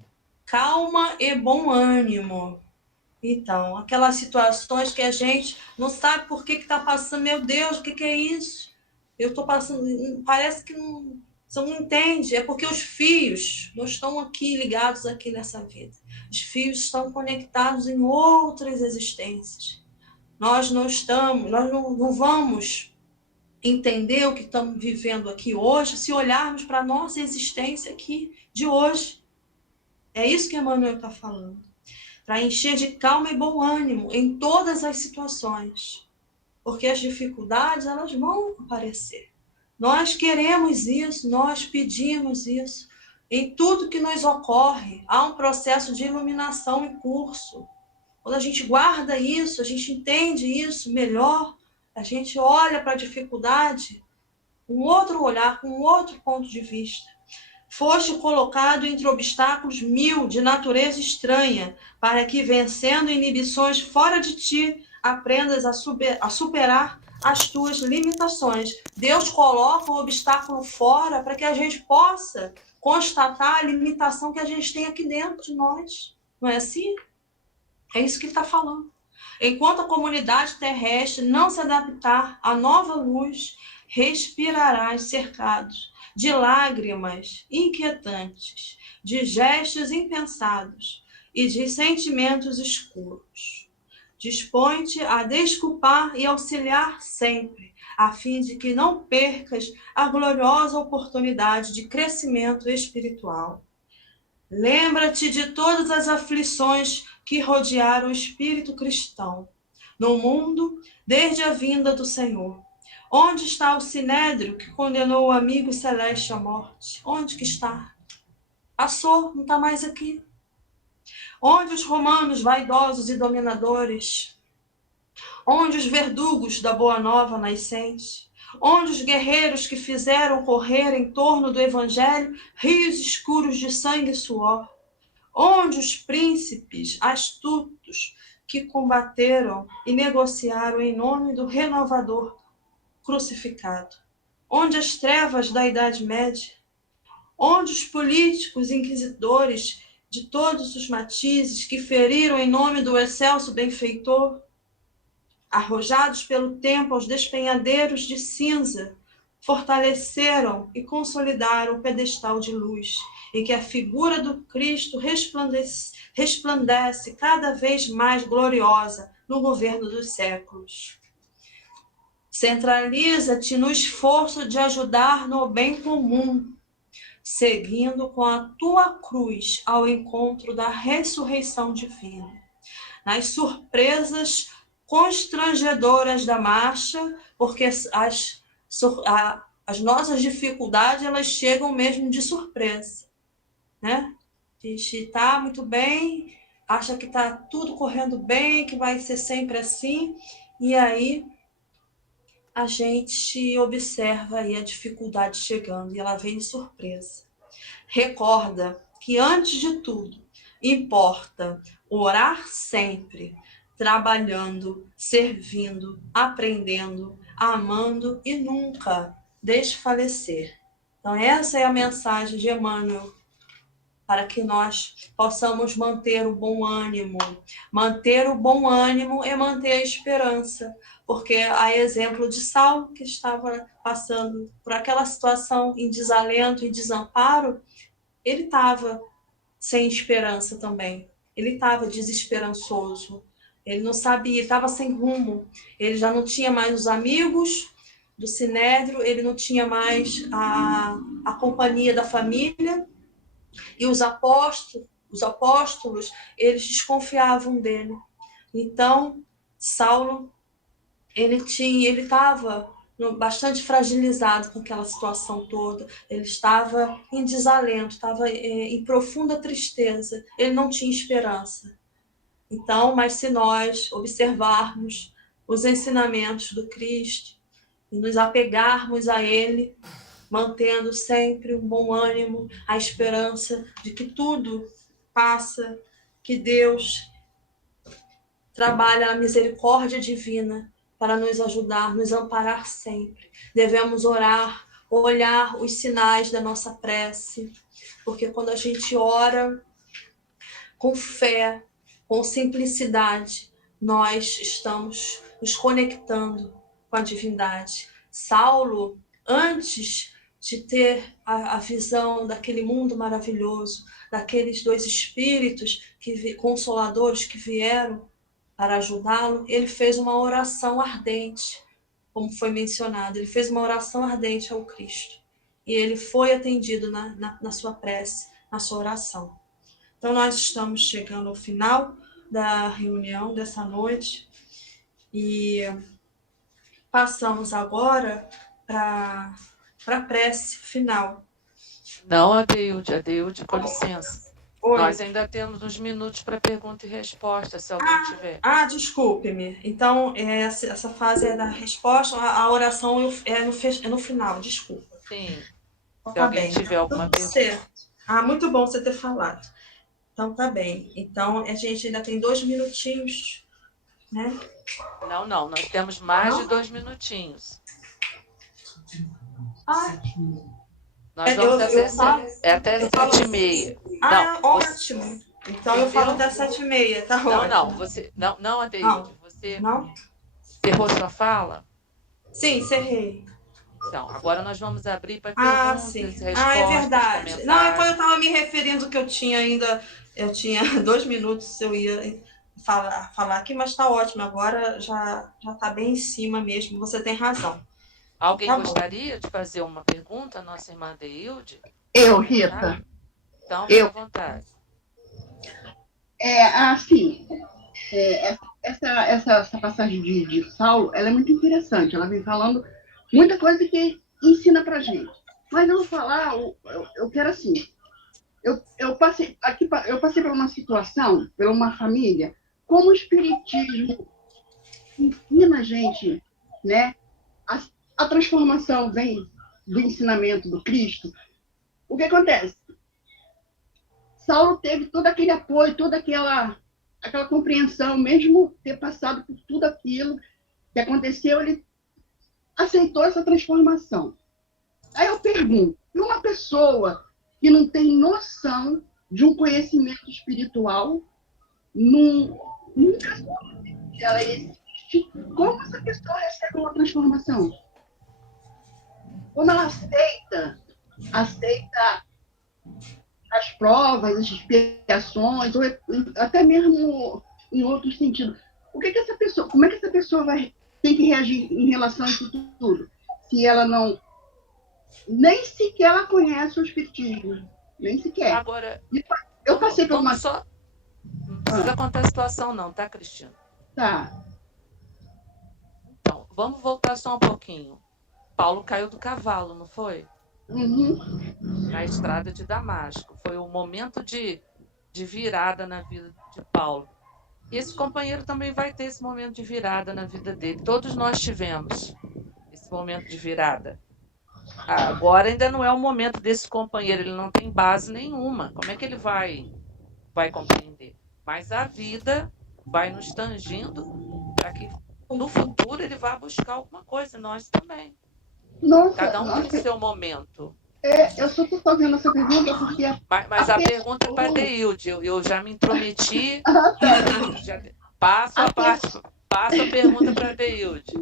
Calma e bom ânimo. Então, aquelas situações que a gente não sabe por que está passando, meu Deus, o que é isso? Eu estou passando, parece que você não entende, é porque os fios não estão aqui ligados aqui nessa vida. Os fios estão conectados em outras existências. Nós não vamos entender o que estamos vivendo aqui hoje se olharmos para a nossa existência aqui de hoje. É isso que Emmanuel está falando. Para encher de calma e bom ânimo em todas as situações. Porque as dificuldades, elas vão aparecer. Nós queremos isso, nós pedimos isso. Em tudo que nos ocorre, há um processo de iluminação em curso. Quando a gente guarda isso, a gente entende isso melhor, A gente olha para a dificuldade com outro olhar, com outro ponto de vista. Foste colocado entre obstáculos 1000 de natureza estranha, para que, vencendo inibições fora de ti, aprendas a superar as tuas limitações. Deus coloca o obstáculo fora para que a gente possa constatar a limitação que a gente tem aqui dentro de nós. Não é assim? É isso que ele está falando. Enquanto a comunidade terrestre não se adaptar à nova luz, respirarás cercados de lágrimas inquietantes, de gestos impensados e de sentimentos escuros. Dispõe-te a desculpar e auxiliar sempre, a fim de que não percas a gloriosa oportunidade de crescimento espiritual. Lembra-te de todas as aflições que rodearam o espírito cristão no mundo desde a vinda do Senhor. Onde está o sinédrio que condenou o amigo celeste à morte? Onde que está? Passou, não está mais aqui. Onde os romanos vaidosos e dominadores? Onde os verdugos da boa nova nascente? Onde os guerreiros que fizeram correr em torno do evangelho rios escuros de sangue e suor? Onde os príncipes astutos que combateram e negociaram em nome do renovador crucificado? Onde as trevas da Idade Média? Onde os políticos inquisidores de todos os matizes que feriram em nome do excelso benfeitor? Arrojados pelo tempo aos despenhadeiros de cinza, fortaleceram e consolidaram o pedestal de luz, em que a figura do Cristo resplandece cada vez mais gloriosa no governo dos séculos. Centraliza-te no esforço de ajudar no bem comum, seguindo com a tua cruz ao encontro da ressurreição divina. Nas surpresas constrangedoras da marcha, porque as nossas dificuldades, elas chegam mesmo de surpresa, né? A gente está muito bem, acha que está tudo correndo bem, que vai ser sempre assim, e aí a gente observa aí a dificuldade chegando e ela vem de surpresa. Recorda que, antes de tudo, importa orar sempre, trabalhando, servindo, aprendendo, amando e nunca desfalecer. Então essa é a mensagem de Emmanuel, para que nós possamos manter o bom ânimo. Manter o bom ânimo é manter a esperança, porque a exemplo de Saulo, que estava passando por aquela situação em desalento e desamparo, ele estava sem esperança também. Ele estava desesperançoso. Ele não sabia, ele estava sem rumo. Ele já não tinha mais os amigos do Sinédrio, ele não tinha mais a companhia da família. E os apóstolos, eles desconfiavam dele. Então, Saulo, ele estava bastante fragilizado com aquela situação toda. Ele estava em desalento, estava em profunda tristeza. Ele não tinha esperança. Então, mas se nós observarmos os ensinamentos do Cristo e nos apegarmos a Ele, mantendo sempre um bom ânimo, a esperança de que tudo passa, que Deus trabalha a misericórdia divina para nos ajudar, nos amparar sempre. Devemos orar, olhar os sinais da nossa prece, porque quando a gente ora com fé, com simplicidade, nós estamos nos conectando com a divindade. Saulo, antes de ter a visão daquele mundo maravilhoso, daqueles dois espíritos consoladores que vieram para ajudá-lo, ele fez uma oração ardente, como foi mencionado. Ele fez uma oração ardente ao Cristo. E ele foi atendido na sua prece, na sua oração. Então, nós estamos chegando ao final da reunião dessa noite e passamos agora para a prece final. Não, Adeude, com licença. Oi. Nós ainda temos uns minutos para pergunta e resposta, se alguém tiver. Desculpe-me. Então, essa fase é da resposta, a oração é no final, desculpa. Sim. Então, Se tá alguém bem. tiver alguma Tudo pergunta. certo. Muito bom você ter falado. Então, tá bem. Então, a gente ainda tem 2 minutinhos, né? Não, nós temos mais de Não? 2 minutinhos. Ah, Nós vamos até falo, 7h30. ótimo. Então, eu falo até 7h30, tá ótimo. Não, Adeilde, você Não? encerrou sua fala? Sim, encerrei. Então, agora nós vamos abrir para perguntas, Sim. respostas, É verdade. comentários. Não, é quando eu estava me referindo que eu tinha 2 minutos, eu ia falar aqui, mas está ótimo. Agora já está bem em cima mesmo. Você tem razão. Alguém Tá gostaria de fazer uma pergunta à nossa irmã Adeilde? Eu, Rita. Então, fique à vontade. Assim, essa passagem de Saulo, ela é muito interessante. Ela vem falando muita coisa que ensina pra gente. Mas eu vou falar, eu quero assim, eu passei por uma situação, por uma família, como o Espiritismo ensina a gente, né? A transformação vem do ensinamento do Cristo. O que acontece? Saulo teve todo aquele apoio, toda aquela compreensão, mesmo ter passado por tudo aquilo que aconteceu, ele aceitou essa transformação. Aí eu pergunto, uma pessoa que não tem noção de um conhecimento espiritual, nunca soube que ela existe, como essa pessoa recebe uma transformação? Como ela aceita as provas, as expiações, ou até mesmo em outro sentido. Como é que essa pessoa tem que reagir em relação a isso tudo? Se ela nem sequer ela conhece o espiritismo, nem sequer. Agora, eu passei por uma... Não precisa contar a situação não, tá, Cristina? Tá. Então, vamos voltar só um pouquinho. Paulo caiu do cavalo, não foi? Uhum. Na estrada de Damasco. Foi um momento de virada na vida de Paulo. E esse companheiro também vai ter esse momento de virada na vida dele. Todos nós tivemos esse momento de virada. Agora ainda não é o momento desse companheiro, ele não tem base nenhuma. Como é que ele vai compreender? Mas a vida vai nos tangindo para que no futuro ele vá buscar alguma coisa, nós também. Nossa, Cada um tem seu momento. Eu só estou fazendo essa pergunta porque... Mas a pergunta é para a Deilde. Eu já me intrometi. Passo a pergunta para a Deilde.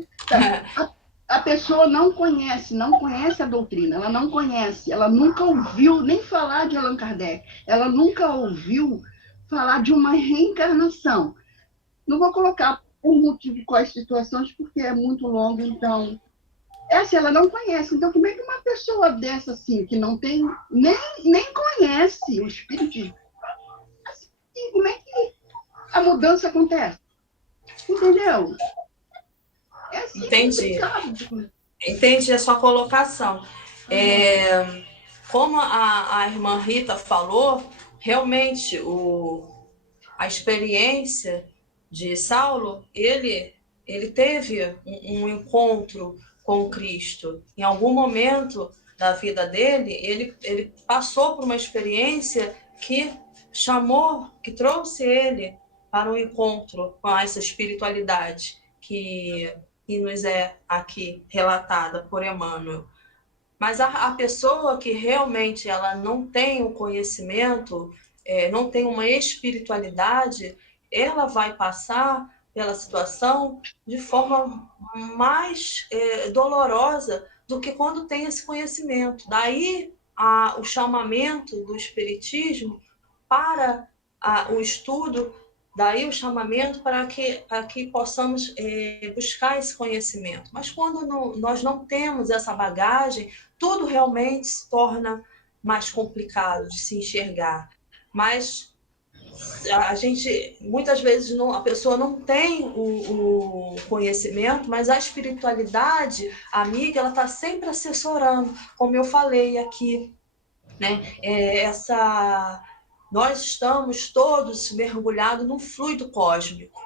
A pessoa não conhece a doutrina, ela não conhece, ela nunca ouviu nem falar de Allan Kardec, ela nunca ouviu falar de uma reencarnação. Não vou colocar por motivo quais situações, porque é muito longo, então... ela não conhece. Então, como é que uma pessoa dessa, assim, que não tem, nem conhece o espiritismo, assim, como é que a mudança acontece? Entendeu? Assim, Entendi a sua colocação. Como a irmã Rita falou, realmente a experiência de Saulo, ele teve um encontro com Cristo. Em algum momento da vida dele, ele passou por uma experiência que trouxe ele para um encontro com essa espiritualidade que nos é aqui relatada por Emmanuel. Mas a pessoa que realmente ela não tem o conhecimento, não tem uma espiritualidade, ela vai passar pela situação de forma mais dolorosa do que quando tem esse conhecimento. Daí o chamamento do espiritismo para o estudo, daí o chamamento para que possamos buscar esse conhecimento. Mas quando nós não temos essa bagagem, tudo realmente se torna mais complicado de se enxergar. Mas a gente, muitas vezes, a pessoa não tem o conhecimento, mas a espiritualidade, a amiga, ela está sempre assessorando, como eu falei aqui, né? nós estamos todos mergulhados num fluido cósmico.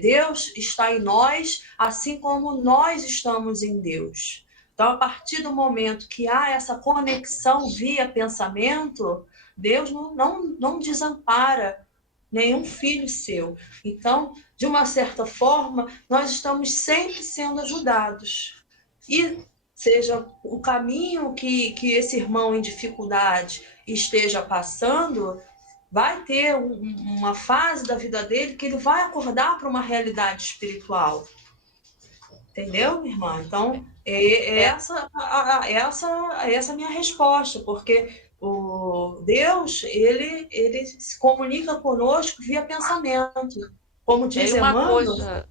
Deus está em nós, assim como nós estamos em Deus. Então, a partir do momento que há essa conexão via pensamento, Deus não desampara nenhum filho seu. Então, de uma certa forma, nós estamos sempre sendo ajudados. E seja o caminho que esse irmão em dificuldade esteja passando, vai ter uma fase da vida dele que ele vai acordar para uma realidade espiritual. Entendeu, minha irmã? Então, essa a minha resposta, porque o Deus, ele se comunica conosco via pensamento. Como diz uma Emmanuel, coisa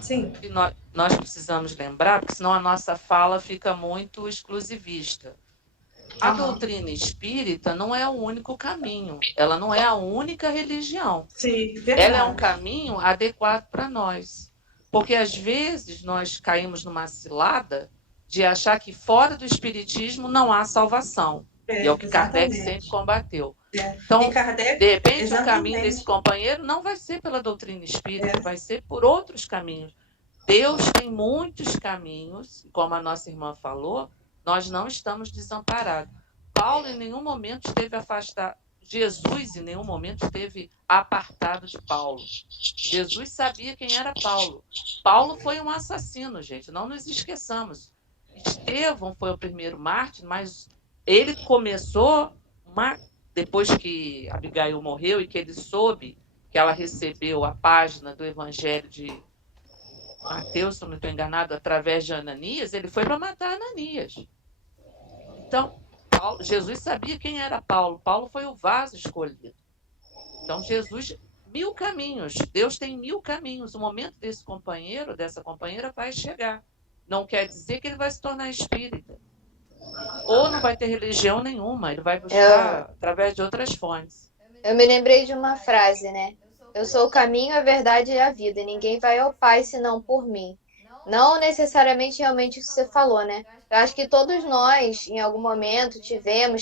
sim. que nós precisamos lembrar, porque senão a nossa fala fica muito exclusivista. A doutrina espírita não é o único caminho, ela não é a única religião. Sim, verdade. Ela é um caminho adequado para nós. Porque às vezes nós caímos numa cilada de achar que fora do espiritismo não há salvação. E é o que Kardec sempre combateu. Então, Kardec, de repente, o caminho desse companheiro não vai ser pela doutrina espírita, vai ser por outros caminhos. Deus tem muitos caminhos, como a nossa irmã falou, nós não estamos desamparados. Paulo em nenhum momento esteve afastado. Jesus em nenhum momento esteve apartado de Paulo. Jesus sabia quem era Paulo. Paulo foi um assassino, gente, não nos esqueçamos. Estevão foi o primeiro mártir, mas ele começou, depois que Abigail morreu e que ele soube que ela recebeu a página do Evangelho de Mateus, se não estou enganado, através de Ananias, ele foi para matar Ananias. Então, Jesus sabia quem era Paulo. Paulo foi o vaso escolhido. Então, Jesus, 1000 caminhos. Deus tem 1000 caminhos. O momento desse companheiro, dessa companheira, vai chegar. Não quer dizer que ele vai se tornar espírita. Ou não vai ter religião nenhuma. Ele vai buscar através de outras fontes. Eu me lembrei de uma frase, né? Eu sou o caminho, a verdade e a vida. E ninguém vai ao Pai senão por mim. Não necessariamente realmente isso que você falou, né? Eu acho que todos nós, em algum momento,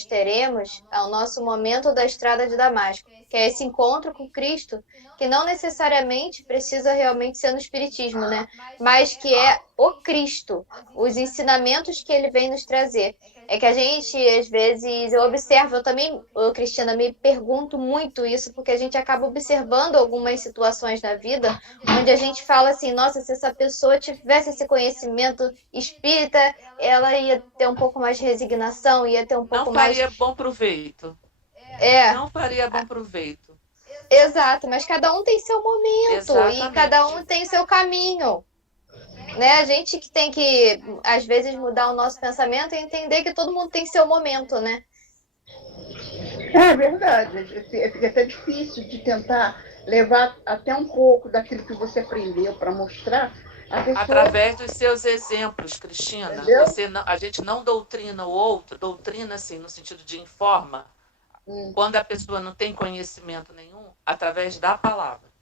teremos o nosso momento da estrada de Damasco, que é esse encontro com Cristo, que não necessariamente precisa realmente ser no Espiritismo, né? Mas que é o Cristo, os ensinamentos que ele vem nos trazer. É que a gente, às vezes, eu observo, eu também, Cristina, me pergunto muito isso, porque a gente acaba observando algumas situações na vida, onde a gente fala assim, nossa, se essa pessoa tivesse esse conhecimento espírita, ela ia ter um pouco mais de resignação, ia ter um pouco mais... Não faria bom proveito. Não faria bom proveito. Exato, mas cada um tem seu momento. Exatamente. E cada um tem seu caminho. Né? A gente que tem que, às vezes, mudar o nosso pensamento e entender que todo mundo tem seu momento, né? É verdade. Fica até difícil de tentar levar até um pouco daquilo que você aprendeu para mostrar a pessoa... Através dos seus exemplos, Cristina. A gente não doutrina o outro, doutrina assim, no sentido de informa. Quando a pessoa não tem conhecimento nenhum, através da palavra.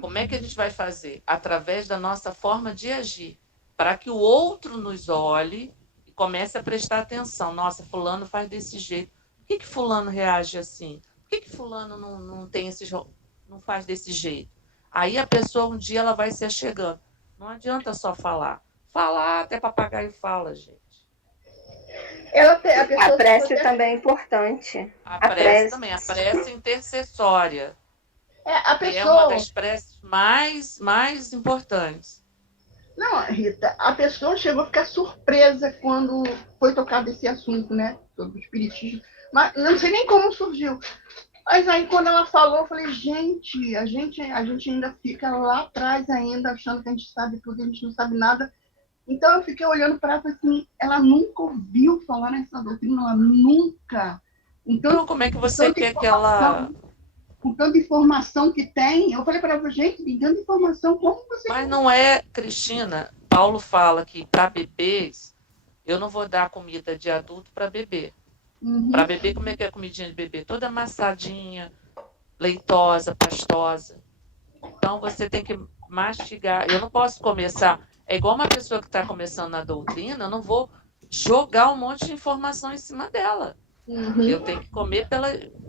Como é que a gente vai fazer? Através da nossa forma de agir, para que o outro nos olhe e comece a prestar atenção. Nossa, fulano faz desse jeito. Por que fulano reage assim? Por que fulano não faz desse jeito? Aí a pessoa, um dia, ela vai se achegando. Não adianta só falar. Falar, até papagaio fala, gente. A prece também é importante. A prece também, a prece intercessória. É uma das preces mais importantes. Não, Rita, a pessoa chegou a ficar surpresa quando foi tocado esse assunto, né? Sobre o espiritismo. Mas não sei nem como surgiu. Mas aí quando ela falou, eu falei, gente, a gente ainda fica lá atrás ainda, achando que a gente sabe tudo, a gente não sabe nada. Então eu fiquei olhando para ela assim, ela nunca ouviu falar nessa doutrina, ela nunca. Então como é que você quer que ela... Com tanta informação que tem, eu falei para ela, gente, tem tanta informação, como você... Mas não é, Cristina, Paulo fala que para bebês, eu não vou dar comida de adulto para bebê. Para bebê, como é que é a comidinha de bebê? Toda amassadinha, leitosa, pastosa. Então você tem que mastigar. Eu não posso começar... É igual uma pessoa que está começando na doutrina, eu não vou jogar um monte de informação em cima dela. Eu tenho que comer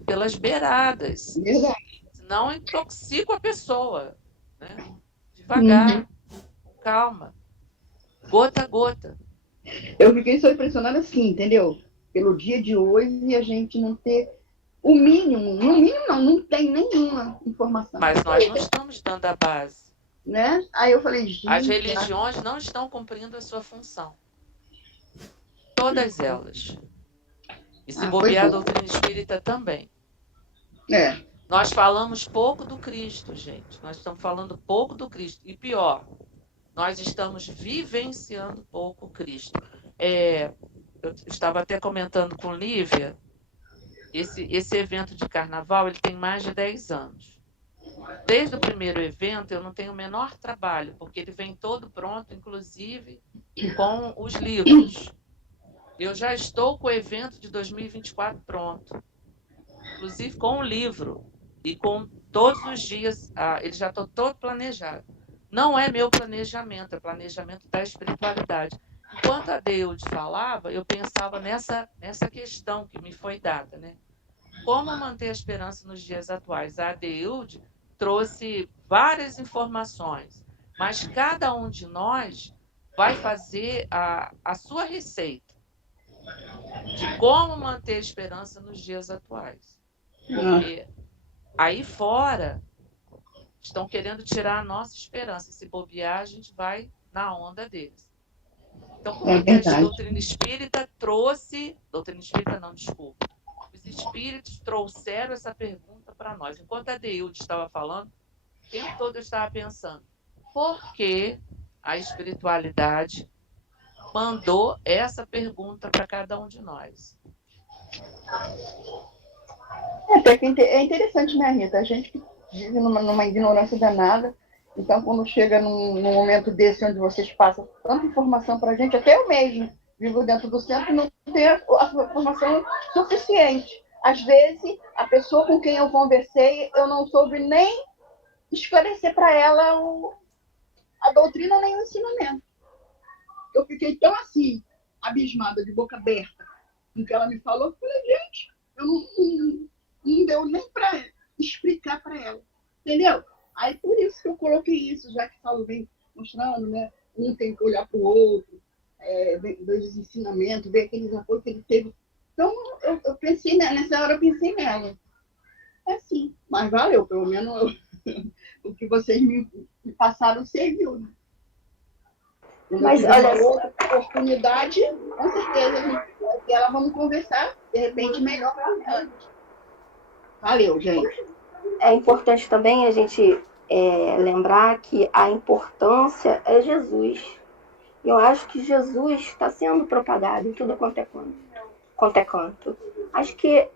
pelas beiradas. Verdade. Senão eu intoxico a pessoa. Né? Devagar, com calma, gota a gota. Eu fiquei só impressionada assim, entendeu? Pelo dia de hoje e a gente não ter o mínimo, no mínimo não tem nenhuma informação. Mas nós não estamos dando a base. Né? Aí eu falei, gente... As religiões não estão cumprindo a sua função. Todas elas. E se bobear a doutrina espírita também. Nós falamos pouco do Cristo, gente. Nós estamos falando pouco do Cristo. E pior, nós estamos vivenciando pouco o Cristo. Eu estava até comentando com Lívia, esse evento de carnaval ele tem mais de 10 anos. Desde o primeiro evento eu não tenho o menor trabalho, porque ele vem todo pronto, inclusive com os livros. Eu já estou com o evento de 2024 pronto, inclusive com o livro e com todos os dias, ele já está todo planejado. Não é meu planejamento, é planejamento da espiritualidade. Enquanto a Deude falava, eu pensava nessa questão que me foi dada, né? Como manter a esperança nos dias atuais? A Deude trouxe várias informações, mas cada um de nós vai fazer a sua receita de como manter a esperança nos dias atuais. Porque aí fora estão querendo tirar a nossa esperança. E se bobear, a gente vai na onda deles. Então, como a doutrina espírita trouxe... Doutrina espírita não, desculpa. Os espíritos trouxeram essa pergunta para nós. Enquanto a Deilde estava falando, o tempo todo eu estava pensando, por que a espiritualidade mandou essa pergunta para cada um de nós? É interessante, né, Rita? A gente que vive numa ignorância danada, então quando chega num momento desse onde vocês passam tanta informação para a gente, até eu mesmo vivo dentro do centro e não tenho a informação suficiente. Às vezes, a pessoa com quem eu conversei, eu não soube nem esclarecer para ela a doutrina nem o ensinamento. Eu fiquei tão assim, abismada, de boca aberta, com o que ela me falou, eu falei, gente, eu não deu nem para explicar para ela, entendeu? Aí por isso que eu coloquei isso, já que o Saulo vem mostrando, né? Um tem que olhar para o outro, ver os ensinamentos, ver aqueles apoios que ele teve. Então, eu pensei, nessa hora eu pensei nela. É assim, mas valeu, pelo menos o que vocês me passaram serviu, né? Mas olha, outra oportunidade, com certeza, a gente vai ter ela, vamos conversar, de repente, melhor para antes. Valeu, gente. É importante também a gente lembrar que a importância é Jesus. Eu acho que Jesus está sendo propagado em tudo quanto é canto. Acho que,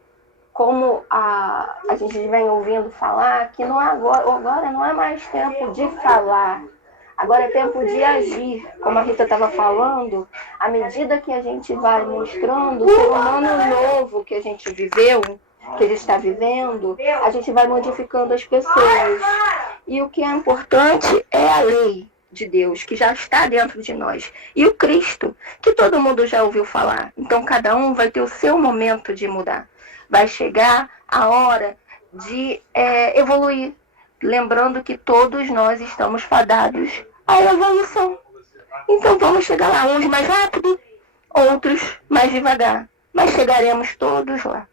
como a gente vem ouvindo falar, que agora não é mais tempo de falar. Agora é tempo de agir, como a Rita estava falando, à medida que a gente vai mostrando o ser humano novo que a gente viveu, que ele está vivendo, a gente vai modificando as pessoas. E o que é importante é a lei de Deus, que já está dentro de nós. E o Cristo, que todo mundo já ouviu falar. Então cada um vai ter o seu momento de mudar. Vai chegar a hora de evoluir. Lembrando que todos nós estamos fadados à evolução. Então vamos chegar lá, uns mais rápido, outros mais devagar. Mas chegaremos todos lá.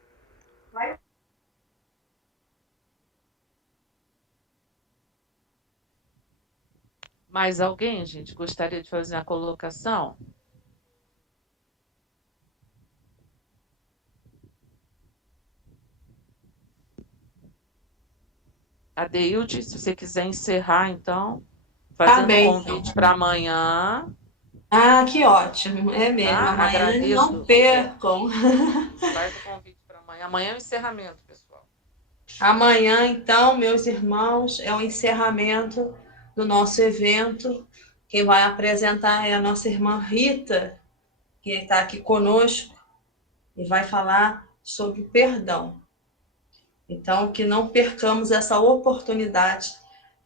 Mais alguém, gente, gostaria de fazer uma colocação? Adeilde, se você quiser encerrar, então, fazendo um convite para amanhã. Ah, que ótimo. É mesmo. Amanhã agradeço. Não percam. Faz o convite para amanhã. Amanhã é o encerramento, pessoal. Amanhã, então, meus irmãos, é o encerramento do nosso evento. Quem vai apresentar é a nossa irmã Rita, que está aqui conosco e vai falar sobre o perdão. Então, que não percamos essa oportunidade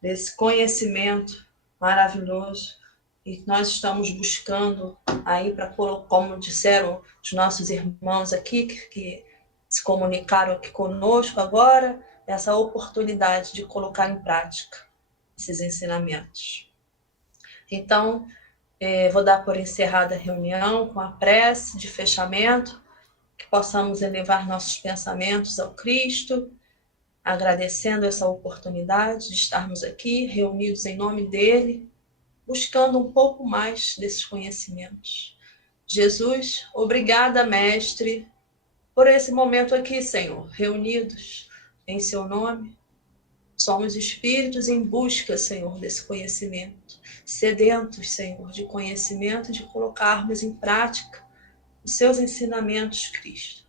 desse conhecimento maravilhoso e que nós estamos buscando aí para, como disseram os nossos irmãos aqui, que se comunicaram aqui conosco agora, essa oportunidade de colocar em prática esses ensinamentos. Então, vou dar por encerrada a reunião com a prece de fechamento, que possamos elevar nossos pensamentos ao Cristo, agradecendo essa oportunidade de estarmos aqui, reunidos em nome dele, buscando um pouco mais desses conhecimentos. Jesus, obrigada, Mestre, por esse momento aqui, Senhor, reunidos em seu nome. Somos espíritos em busca, Senhor, desse conhecimento, sedentos, Senhor, de conhecimento, de colocarmos em prática os seus ensinamentos, Cristo.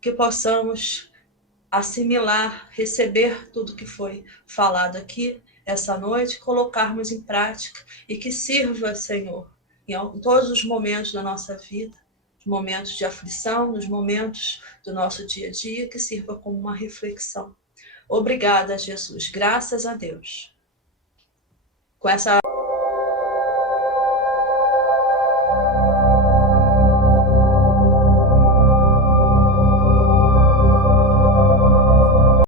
Que possamos assimilar, receber tudo que foi falado aqui essa noite, colocarmos em prática e que sirva, Senhor, em todos os momentos da nossa vida, nos momentos de aflição, nos momentos do nosso dia a dia, que sirva como uma reflexão. Obrigada, Jesus. Graças a Deus. Com essa